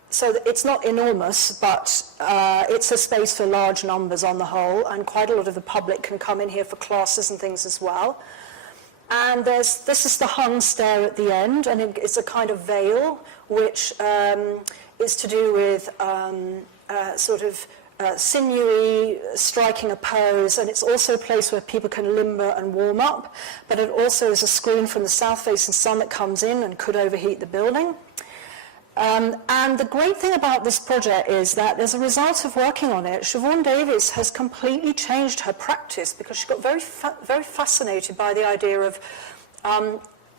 so it's not enormous, but it's a space for large numbers on the whole, and quite a lot of the public can come in here for classes and things as well. And this is the hung stair at the end, and it's a kind of veil, which is to do with sinewy, striking a pose, and it's also a place where people can limber and warm up, but it also is a screen from the south-facing sun that comes in and could overheat the building. And the great thing about this project is that as a result of working on it, Siobhan Davies has completely changed her practice, because she got very fascinated by the idea of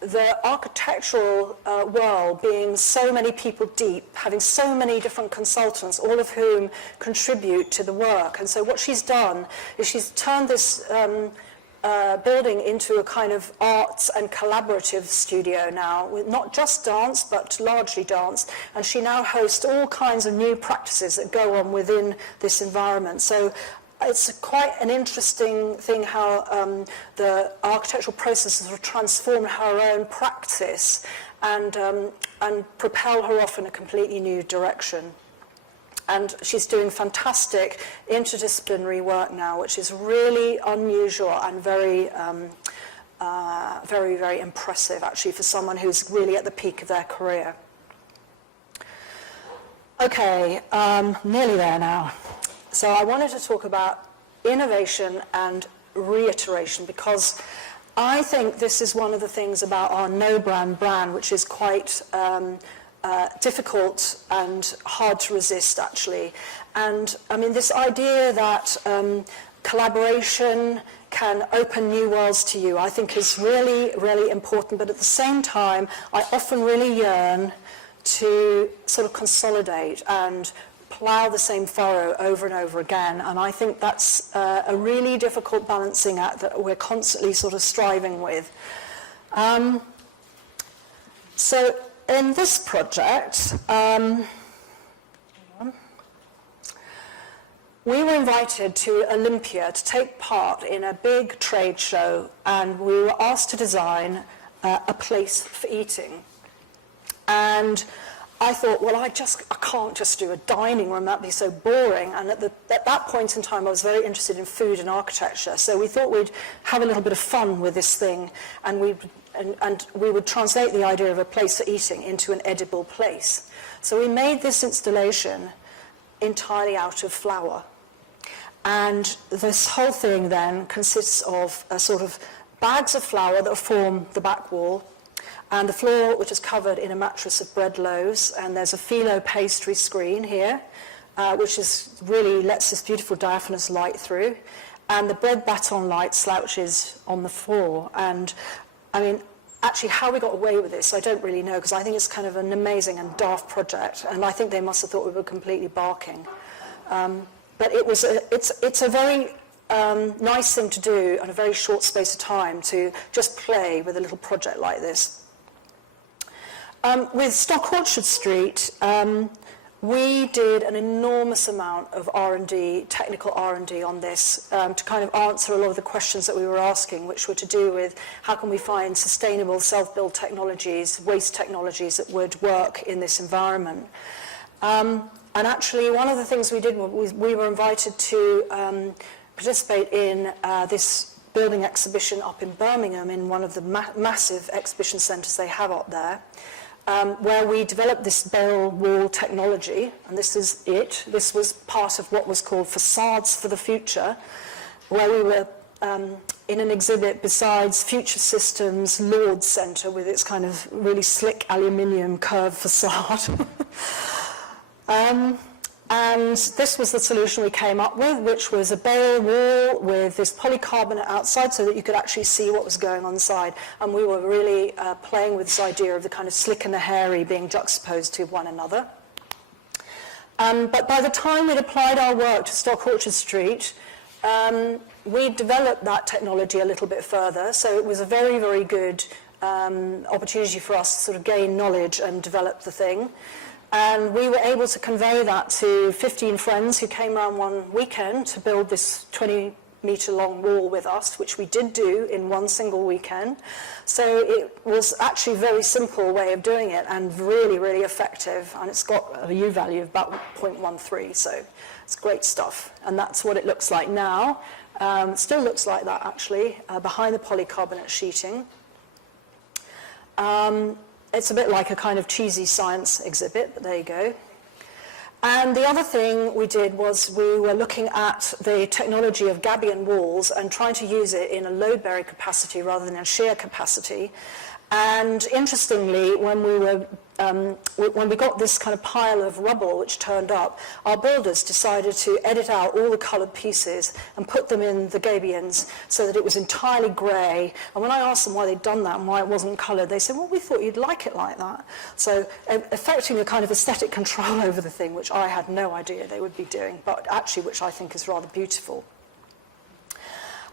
the architectural world being so many people deep, having so many different consultants, all of whom contribute to the work. And so what she's done is she's turned this building into a kind of arts and collaborative studio now, with not just dance, but largely dance. And she now hosts all kinds of new practices that go on within this environment. So it's quite an interesting thing how the architectural processes have transformed her own practice and propel her off in a completely new direction. And she's doing fantastic interdisciplinary work now, which is really unusual and very, very impressive, actually, for someone who's really at the peak of their career. Okay, nearly there now. So I wanted to talk about innovation and reiteration, because I think this is one of the things about our no-brand brand, which is quite difficult and hard to resist, actually. And I mean, this idea that collaboration can open new worlds to you, I think is really, really important. But at the same time, I often really yearn to sort of consolidate and plough the same furrow over and over again. And I think that's a really difficult balancing act that we're constantly sort of striving with. So in this project, we were invited to Olympia to take part in a big trade show, and we were asked to design a place for eating. And I thought, well, I can't just do a dining room, that'd be so boring. And at that point in time, I was very interested in food and architecture. So we thought we'd have a little bit of fun with this thing, and we would translate the idea of a place for eating into an edible place. So we made this installation entirely out of flour. And this whole thing then consists of a sort of bags of flour that form the back wall, and the floor, which is covered in a mattress of bread loaves, and there's a phyllo pastry screen here, which really lets this beautiful diaphanous light through, and the bread baton light slouches on the floor. And I mean, actually, how we got away with this, I don't really know, because I think it's kind of an amazing and daft project, and I think they must have thought we were completely barking. But it's a very nice thing to do in a very short space of time, to just play with a little project like this. With Stock Orchard Street, we did an enormous amount of R&D, technical R&D on this, to kind of answer a lot of the questions that we were asking, which were to do with how can we find sustainable self-build technologies, waste technologies that would work in this environment. And actually, one of the things we did was we were invited to participate in this building exhibition up in Birmingham, in one of the massive exhibition centres they have up there, where we developed this bale wall technology, and this is it. This was part of what was called Facades for the Future, where we were in an exhibit besides Future Systems Lord's Centre with its kind of really slick aluminium curved facade. And this was the solution we came up with, which was a bale wall with this polycarbonate outside so that you could actually see what was going on inside. And we were really playing with this idea of the kind of slick and the hairy being juxtaposed to one another. But by the time we'd applied our work to Stock Orchard Street, we developed that technology a little bit further, so it was a very, very good opportunity for us to sort of gain knowledge and develop the thing. And we were able to convey that to 15 friends who came around one weekend to build this 20-metre-long wall with us, which we did do in one single weekend. So it was actually a very simple way of doing it and really, really effective. And it's got a U value of about 0.13, so it's great stuff. And that's what it looks like now. It still looks like that, actually, behind the polycarbonate sheeting. It's a bit like a kind of cheesy science exhibit, but there you go. And the other thing we did was we were looking at the technology of gabion walls and trying to use it in a load-bearing capacity rather than a shear capacity. And interestingly, when we got this kind of pile of rubble which turned up, our builders decided to edit out all the coloured pieces and put them in the gabions so that it was entirely grey. And when I asked them why they'd done that and why it wasn't coloured, they said, well, we thought you'd like it like that. So affecting a kind of aesthetic control over the thing, which I had no idea they would be doing, but actually which I think is rather beautiful.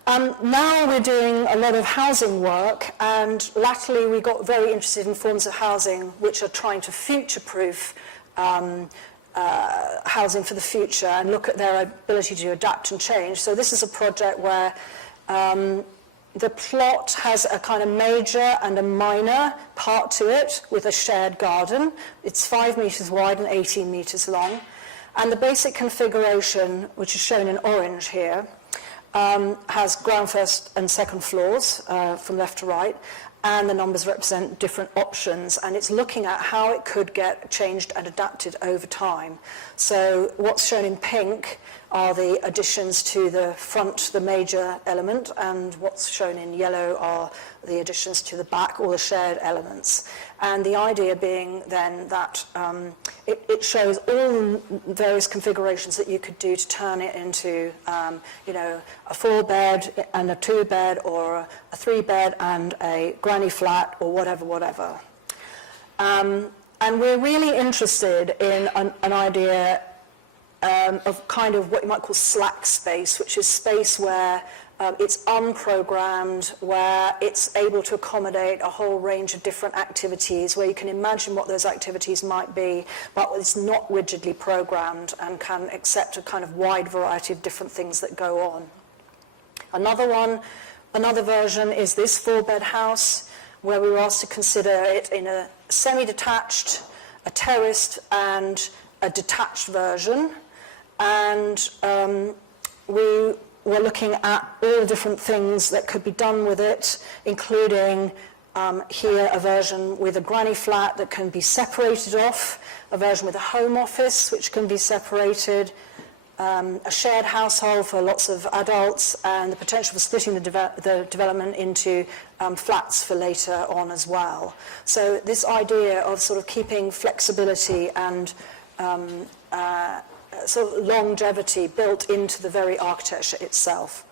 Now we're doing a lot of housing work, and latterly we got very interested in forms of housing which are trying to future-proof housing for the future and look at their ability to adapt and change. So this is a project where the plot has a kind of major and a minor part to it with a shared garden. It's 5 metres wide and 18 metres long. And the basic configuration, which is shown in orange here, has ground, first and second floors from left to right, and the numbers represent different options, and it's looking at how it could get changed and adapted over time. So what's shown in pink are the additions to the front, the major element, and what's shown in yellow are the additions to the back, or the shared elements. And the idea being then that it shows all the various configurations that you could do to turn it into, you know, a 4-bed and a 2-bed, or a 3-bed and a granny flat, or whatever. And we're really interested in an idea of kind of what you might call slack space, which is space where it's unprogrammed, where it's able to accommodate a whole range of different activities, where you can imagine what those activities might be, but it's not rigidly programmed and can accept a kind of wide variety of different things that go on. Another version is this 4-bed house, where we were asked to consider it in a semi-detached, a terraced, and a detached version. And we were looking at all the different things that could be done with it, including here a version with a granny flat that can be separated off, a version with a home office which can be separated, a shared household for lots of adults, and the potential for splitting the development into flats for later on as well. So this idea of sort of keeping flexibility and sort of longevity built into the very architecture itself.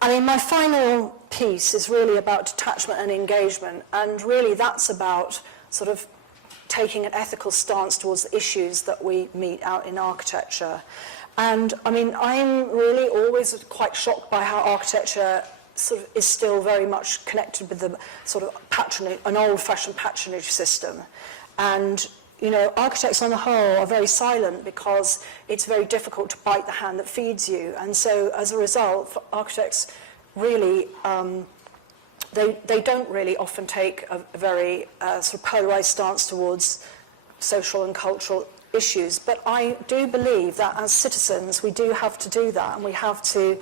I mean, my final piece is really about detachment and engagement, and really that's about sort of taking an ethical stance towards the issues that we meet out in architecture. And I mean, I'm really always quite shocked by how architecture sort of is still very much connected with the sort of patronage, an old-fashioned patronage system. And you know, architects on the whole are very silent because it's very difficult to bite the hand that feeds you. And so as a result, architects really, they don't really often take a very sort of polarized stance towards social and cultural issues. But I do believe that as citizens, we do have to do that, and we have to,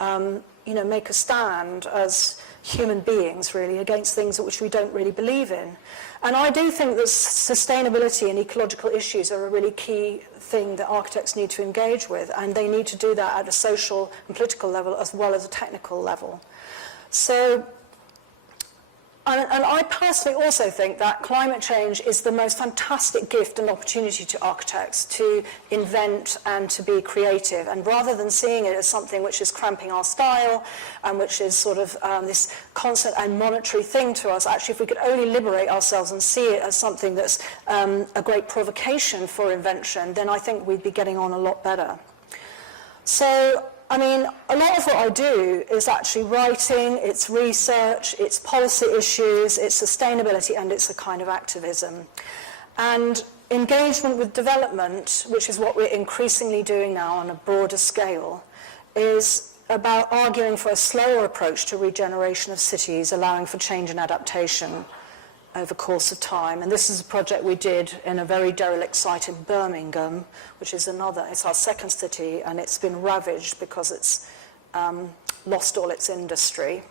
you know, make a stand as human beings, really, against things which we don't really believe in. And I do think that sustainability and ecological issues are a really key thing that architects need to engage with, and they need to do that at a social and political level as well as a technical level. So And I personally also think that climate change is the most fantastic gift and opportunity to architects to invent and to be creative. And rather than seeing it as something which is cramping our style and which is sort of this constant and monetary thing to us, actually if we could only liberate ourselves and see it as something that's a great provocation for invention, then I think we'd be getting on a lot better. So, I mean, a lot of what I do is actually writing, it's research, it's policy issues, it's sustainability, and it's a kind of activism. And engagement with development, which is what we're increasingly doing now on a broader scale, is about arguing for a slower approach to regeneration of cities, allowing for change and adaptation over the course of time. And this is a project we did in a very derelict site in Birmingham, which is it's our second city, and it's been ravaged because it's lost all its industry.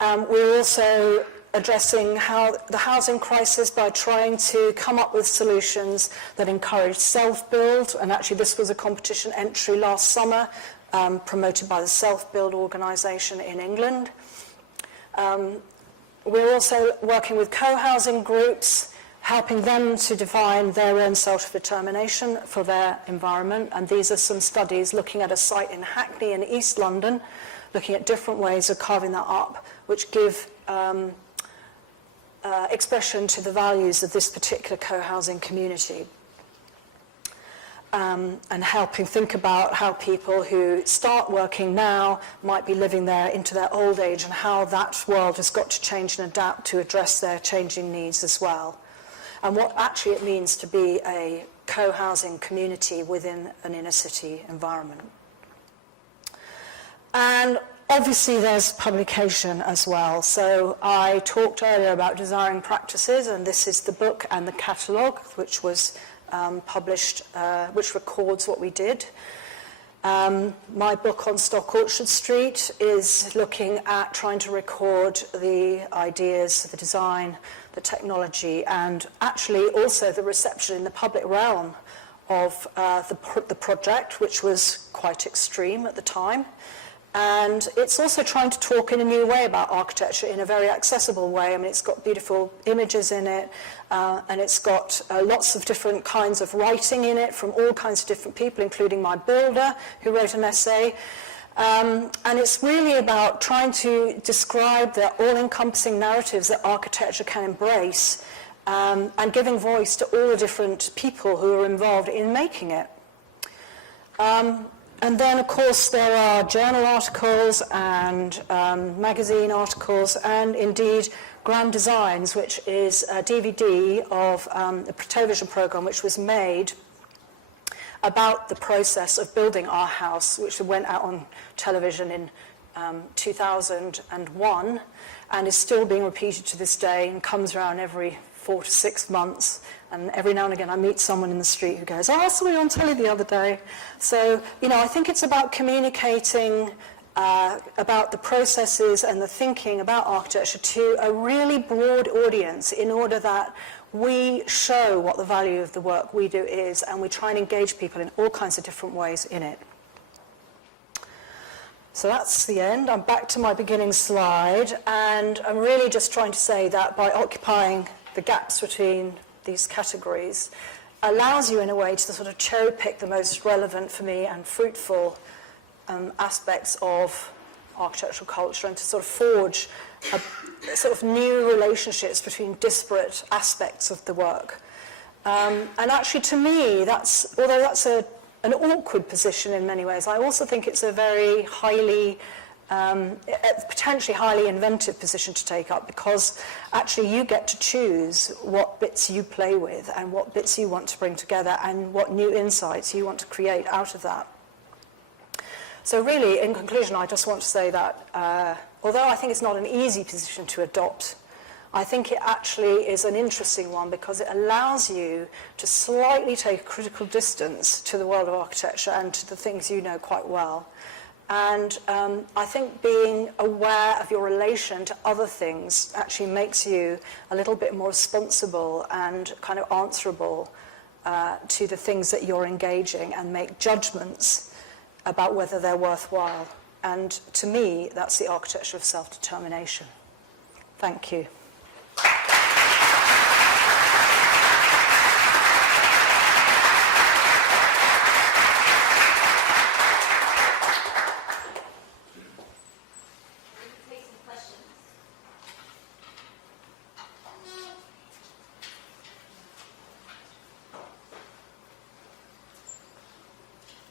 We're also addressing the housing crisis by trying to come up with solutions that encourage self-build, and actually this was a competition entry last summer promoted by the Self-Build organisation in England. We're also working with co-housing groups, helping them to define their own self-determination for their environment. And these are some studies looking at a site in Hackney in East London, looking at different ways of carving that up, which give expression to the values of this particular co-housing community. And helping think about how people who start working now might be living there into their old age, and how that world has got to change and adapt to address their changing needs as well. And what actually it means to be a co-housing community within an inner city environment. And obviously there's publication as well. So I talked earlier about desiring practices, and this is the book and the catalogue, which was published, which records what we did. My book on Stock Orchard Street is looking at trying to record the ideas, the design, the technology, and actually also the reception in the public realm of the project, which was quite extreme at the time. And it's also trying to talk in a new way about architecture in a very accessible way. I mean, it's got beautiful images in it, and it's got lots of different kinds of writing in it from all kinds of different people, including my builder, who wrote an essay. And it's really about trying to describe the all-encompassing narratives that architecture can embrace, and giving voice to all the different people who are involved in making it. And then, of course, there are journal articles and magazine articles, and indeed Grand Designs, which is a DVD of the television program which was made about the process of building our house, which went out on television in 2001 and is still being repeated to this day and comes around every 4 to 6 months. And every now and again I meet someone in the street who goes, I saw you on telly the other day. So, you know, I think it's about communicating about the processes and the thinking about architecture to a really broad audience in order that we show what the value of the work we do is, and we try and engage people in all kinds of different ways in it. So that's the end. I'm back to my beginning slide, and I'm really just trying to say that by occupying the gaps between these categories allows you in a way to sort of cherry pick the most relevant for me and fruitful aspects of architectural culture, and to sort of forge sort of new relationships between disparate aspects of the work. And actually to me, although that's an awkward position in many ways, I also think it's a very highly potentially highly inventive position to take up, because actually you get to choose what bits you play with and what bits you want to bring together and what new insights you want to create out of that. So really, in conclusion, I just want to say that although I think it's not an easy position to adopt, I think it actually is an interesting one, because it allows you to slightly take a critical distance to the world of architecture and to the things you know quite well. And I think being aware of your relation to other things actually makes you a little bit more responsible and kind of answerable to the things that you're engaging, and make judgments about whether they're worthwhile. And to me, that's the architecture of self-determination. Thank you.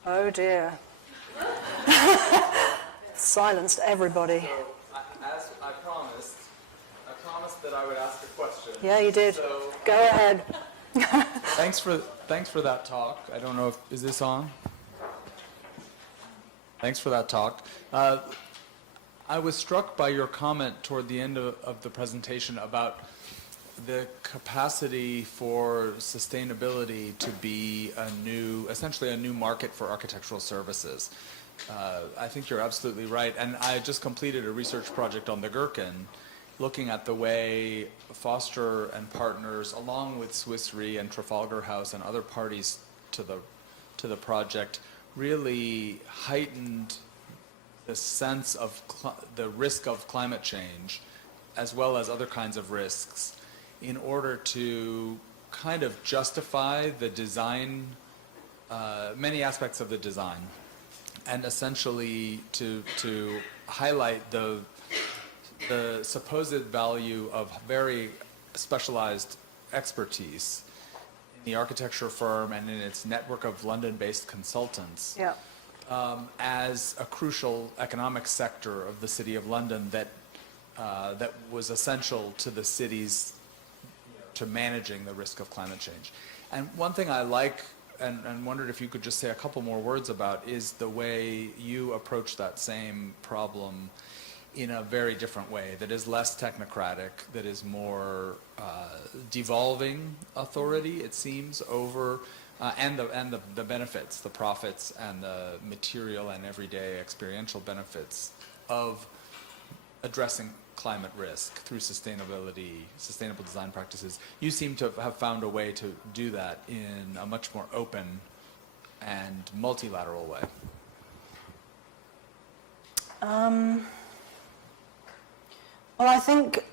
Oh dear. Silenced everybody. So, as I promised that I would ask a question. Yeah, you did. So, go ahead. thanks for that talk. I don't know if, is this on? Thanks for that talk. I was struck by your comment toward the end of the presentation about the capacity for sustainability to be essentially a new market for architectural services. I think you're absolutely right. And I just completed a research project on the Gherkin, looking at the way Foster and Partners, along with Swiss Re and Trafalgar House and other parties to the project, really heightened the sense of the risk of climate change, as well as other kinds of risks, in order to kind of justify the design, many aspects of the design, and essentially to highlight the supposed value of very specialized expertise in the architecture firm and in its network of London-based consultants. Yeah. As a crucial economic sector of the City of London that was essential to the city's, to managing the risk of climate change. And one thing I like, and wondered if you could just say a couple more words about, is the way you approach that same problem in a very different way, that is less technocratic, that is more devolving authority, it seems, over and the benefits, the profits, and the material and everyday experiential benefits of addressing climate risk through sustainable design practices. You seem to have found a way to do that in a much more open and multilateral way. Well, I think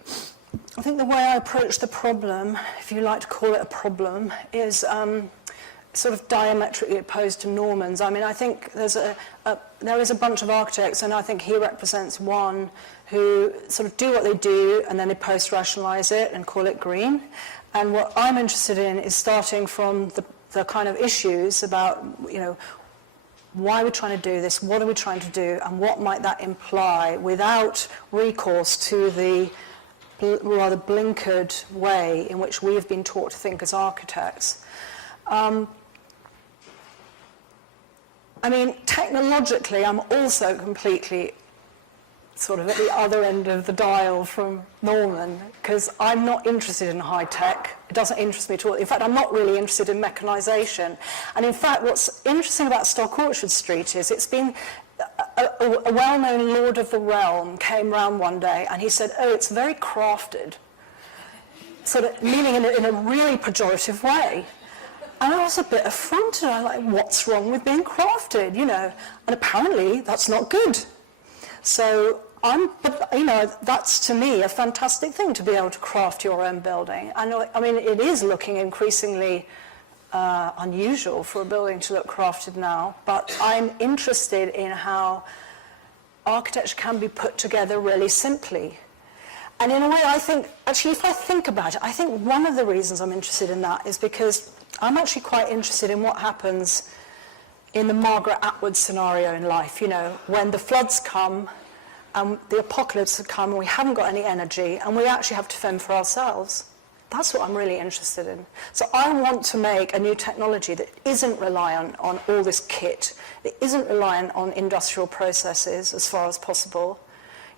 the way I approach the problem, if you like to call it a problem, is sort of diametrically opposed to Norman's. I mean, I think there is a bunch of architects, and I think he represents one, who sort of do what they do and then they post-rationalize it and call it green. And what I'm interested in is starting from the kind of issues about, why are we trying to do this, what are we trying to do, and what might that imply, without recourse to the rather blinkered way in which we have been taught to think as architects. I mean, technologically, I'm also completely sort of at the other end of the dial from Norman, because I'm not interested in high tech. It doesn't interest me at all. In fact, I'm not really interested in mechanization. And in fact, what's interesting about Stock Orchard Street is it's been a well-known lord of the realm came round one day and he said, oh, it's very crafted, sort of meaning in a really pejorative way. And I was a bit affronted. I'm like, what's wrong with being crafted, And apparently that's not good. So that's to me a fantastic thing, to be able to craft your own building. I mean, it is looking increasingly unusual for a building to look crafted now, but I'm interested in how architecture can be put together really simply. And in a way, I think, actually, if I think about it, I think one of the reasons I'm interested in that is because I'm actually quite interested in what happens in the Margaret Atwood scenario in life, when the floods come and the apocalypse has come and we haven't got any energy and we actually have to fend for ourselves. That's what I'm really interested in. So I want to make a new technology that isn't reliant on all this kit, that isn't reliant on industrial processes as far as possible,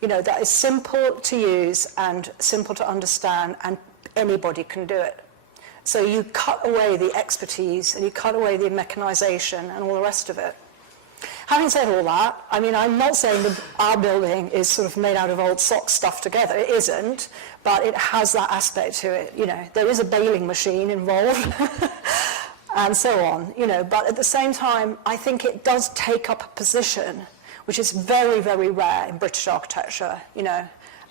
that is simple to use and simple to understand, and anybody can do it. So you cut away the expertise and you cut away the mechanization and all the rest of it. Having said all that, I mean, I'm not saying that our building is sort of made out of old socks stuffed together. It isn't, but it has that aspect to it. There is a baling machine involved and so on, But at the same time, I think it does take up a position which is very, very rare in British architecture,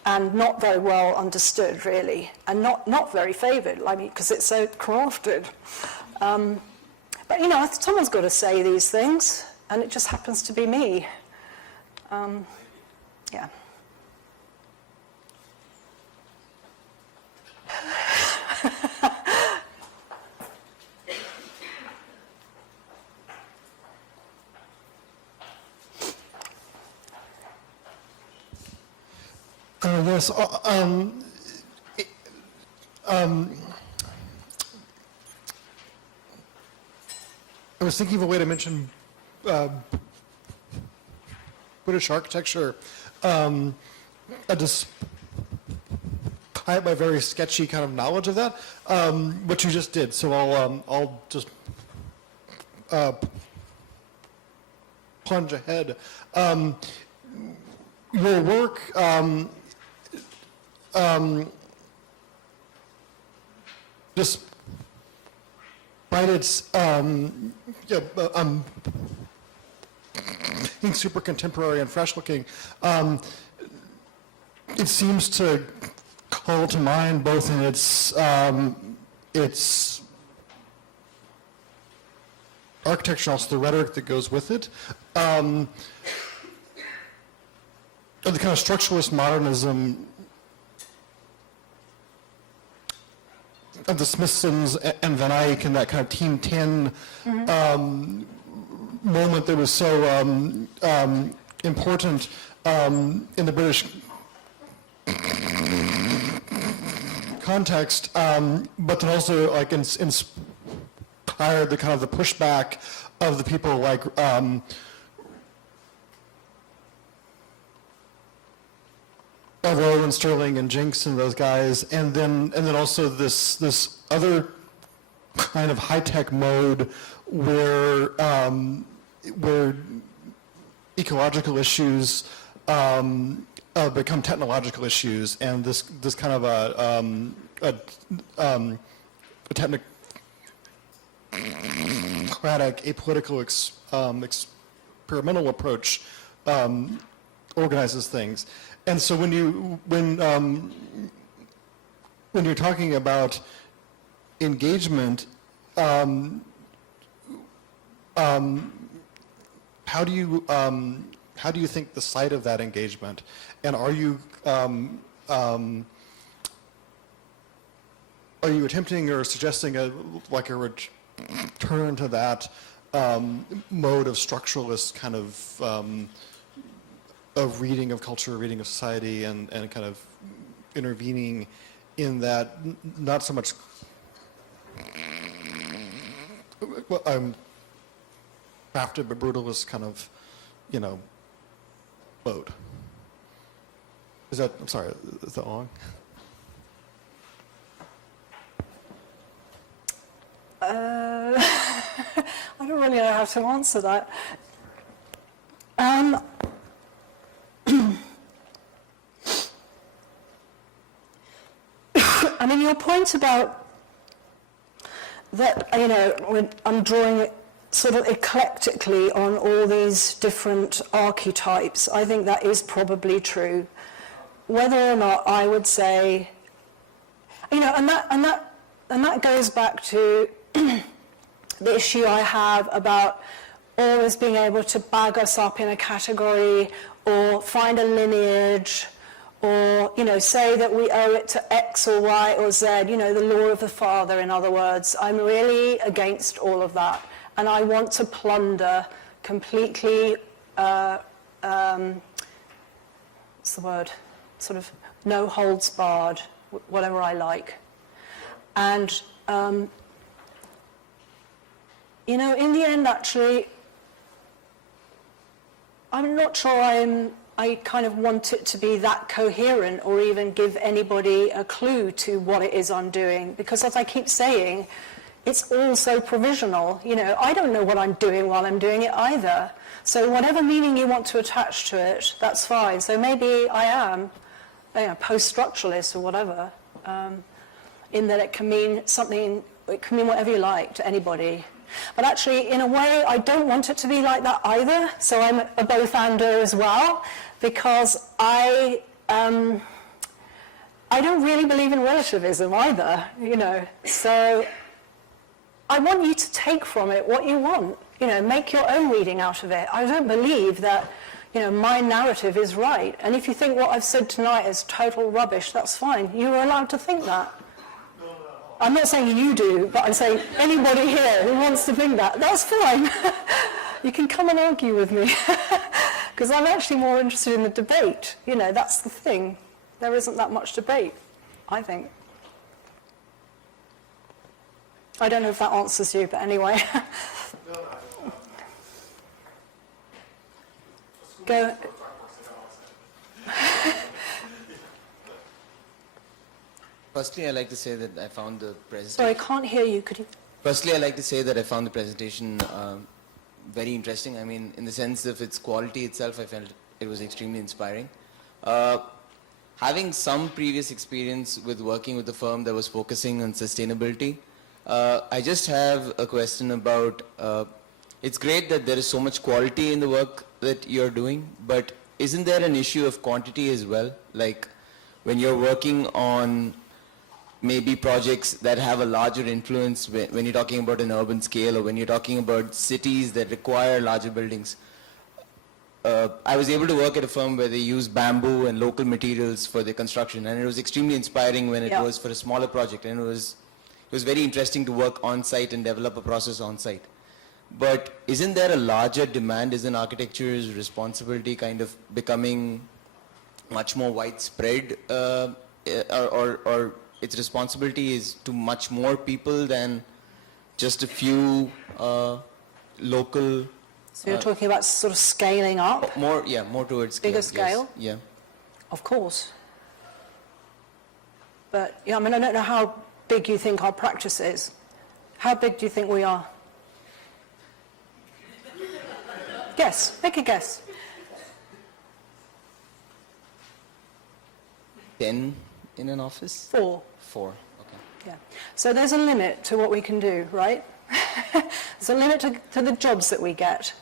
and not very well understood, really, and not very favoured, I mean, because it's so crafted. But, you know, someone's got to say these things, and it just happens to be me. Yeah. Yes. I was thinking of a way to mention British architecture, despite my very sketchy kind of knowledge of that, what you just did. So I'll just plunge ahead. Your work despite its being super contemporary and fresh looking, it seems to call to mind both in its architecture and also the rhetoric that goes with it. The kind of structuralist modernism of the Smithsons and Van Eyck and that kind of Team 10 moment that was so important in the British context, but then also like inspired the kind of the pushback of the people like Rowe and Sterling and Jenks and those guys, and then also this other kind of high-tech mode where ecological issues become technological issues, and this kind of a technocratic, apolitical, experimental approach organizes things. And so when you're talking about engagement, how do you think the site of that engagement, and are you attempting or suggesting a return to that mode of structuralist kind of reading of culture, reading of society, and kind of intervening in that, not so much crafted but brutalist kind of, mode. Is that, I'm sorry, is that long? I don't really know how to answer that. I mean, your point about that, when I'm drawing it sort of eclectically on all these different archetypes, I think that is probably true. Whether or not I would say, and that goes back to the issue I have about always being able to bag us up in a category or find a lineage or, say that we owe it to X or Y or Z, the law of the father, in other words. I'm really against all of that. And I want to plunder completely, what's the word? Sort of no holds barred, whatever I like. And, in the end, actually, I'm not sure I kind of want it to be that coherent or even give anybody a clue to what it is I'm doing, because as I keep saying, it's all so provisional. I don't know what I'm doing while I'm doing it either. So whatever meaning you want to attach to it, that's fine. So maybe I am post-structuralist or whatever, in that it can mean something, it can mean whatever you like to anybody. But actually, in a way, I don't want it to be like that either. So I'm a both-ander as well, because I I don't really believe in relativism either, you know. So I want you to take from it what you want, you know, make your own reading out of it. I don't believe that, you know, my narrative is right. And if you think what I've said tonight is total rubbish, that's fine. You're allowed to think that. I'm not saying you do, but I'm saying anybody here who wants to think that, that's fine. You can come and argue with me. Because I'm actually more interested in the debate. You know, that's the thing. There isn't that much debate, I think. I don't know if that answers you, but anyway. Go. Firstly, I'd like to say that I found the presentation... Sorry, I can't hear you. Could you... Firstly, I'd like to say that I found the presentation very interesting. I mean, in the sense of its quality itself, I felt it was extremely inspiring. Having some previous experience with working with a firm that was focusing on sustainability, I just have a question about, it's great that there is so much quality in the work that you're doing, but isn't there an issue of quantity as well? Like, when you're working on maybe projects that have a larger influence when you're talking about an urban scale, or when you're talking about cities that require larger buildings. I was able to work at a firm where they use bamboo and local materials for their construction, and it was extremely inspiring when it was for a smaller project, and it was very interesting to work on site and develop a process on site. But isn't there a larger demand? Isn't architecture's responsibility kind of becoming much more widespread, or its responsibility is to much more people than just a few local... So you're talking about sort of scaling up? More towards scale. Bigger scale? Yes. Yeah. Of course. But, yeah, I mean, I don't know how big you think our practice is. How big do you think we are? Guess. Make a guess. 10 in an office? 4. 4, okay. Yeah. So there's a limit to what we can do, right? There's a limit to the jobs that we get.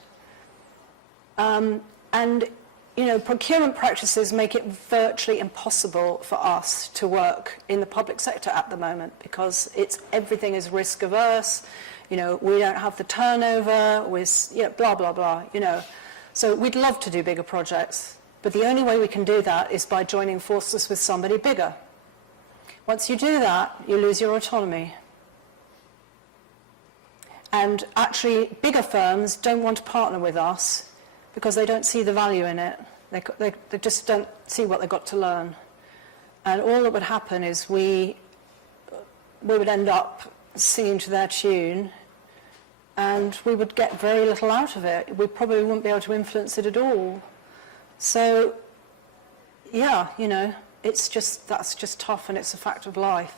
And, you know, procurement practices make it virtually impossible for us to work in the public sector at the moment, because everything is risk averse. You know, we don't have the turnover, blah, blah, blah, you know. So we'd love to do bigger projects, but the only way we can do that is by joining forces with somebody bigger. Once you do that, you lose your autonomy. And actually, bigger firms don't want to partner with us because they don't see the value in it. They just don't see what they've got to learn. And all that would happen is we would end up singing to their tune, and we would get very little out of it. We probably wouldn't be able to influence it at all. So, yeah, you know, that's just tough, and it's a fact of life.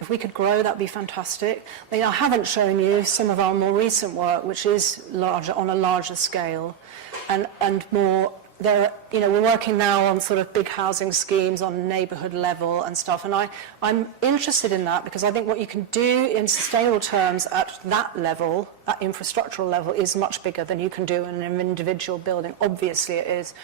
If we could grow, that'd be fantastic. I mean, I haven't shown you some of our more recent work, which is larger, on a larger scale, and more. You know, we're working now on sort of big housing schemes on neighbourhood level and stuff, and I'm interested in that because I think what you can do in sustainable terms at that level, at infrastructural level, is much bigger than you can do in an individual building. Obviously it is,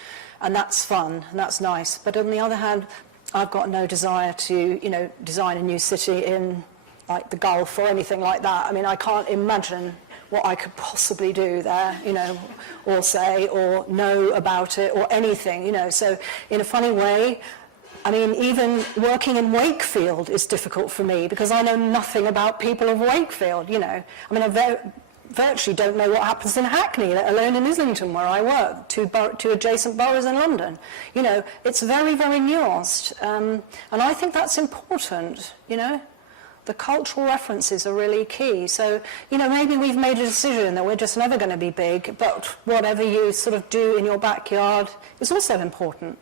and that's fun and that's nice. But on the other hand, I've got no desire to, you know, design a new city in like the Gulf or anything like that. I mean, I can't imagine what I could possibly do there, you know, or say, or know about it, or anything, you know. So in a funny way, I mean, even working in Wakefield is difficult for me because I know nothing about people of Wakefield, you know. I mean, I virtually don't know what happens in Hackney, let alone in Islington, where I work, two adjacent boroughs in London. You know, it's very, very nuanced, and I think that's important, you know. The cultural references are really key. So, you know, maybe we've made a decision that we're just never going to be big, but whatever you sort of do in your backyard is also important.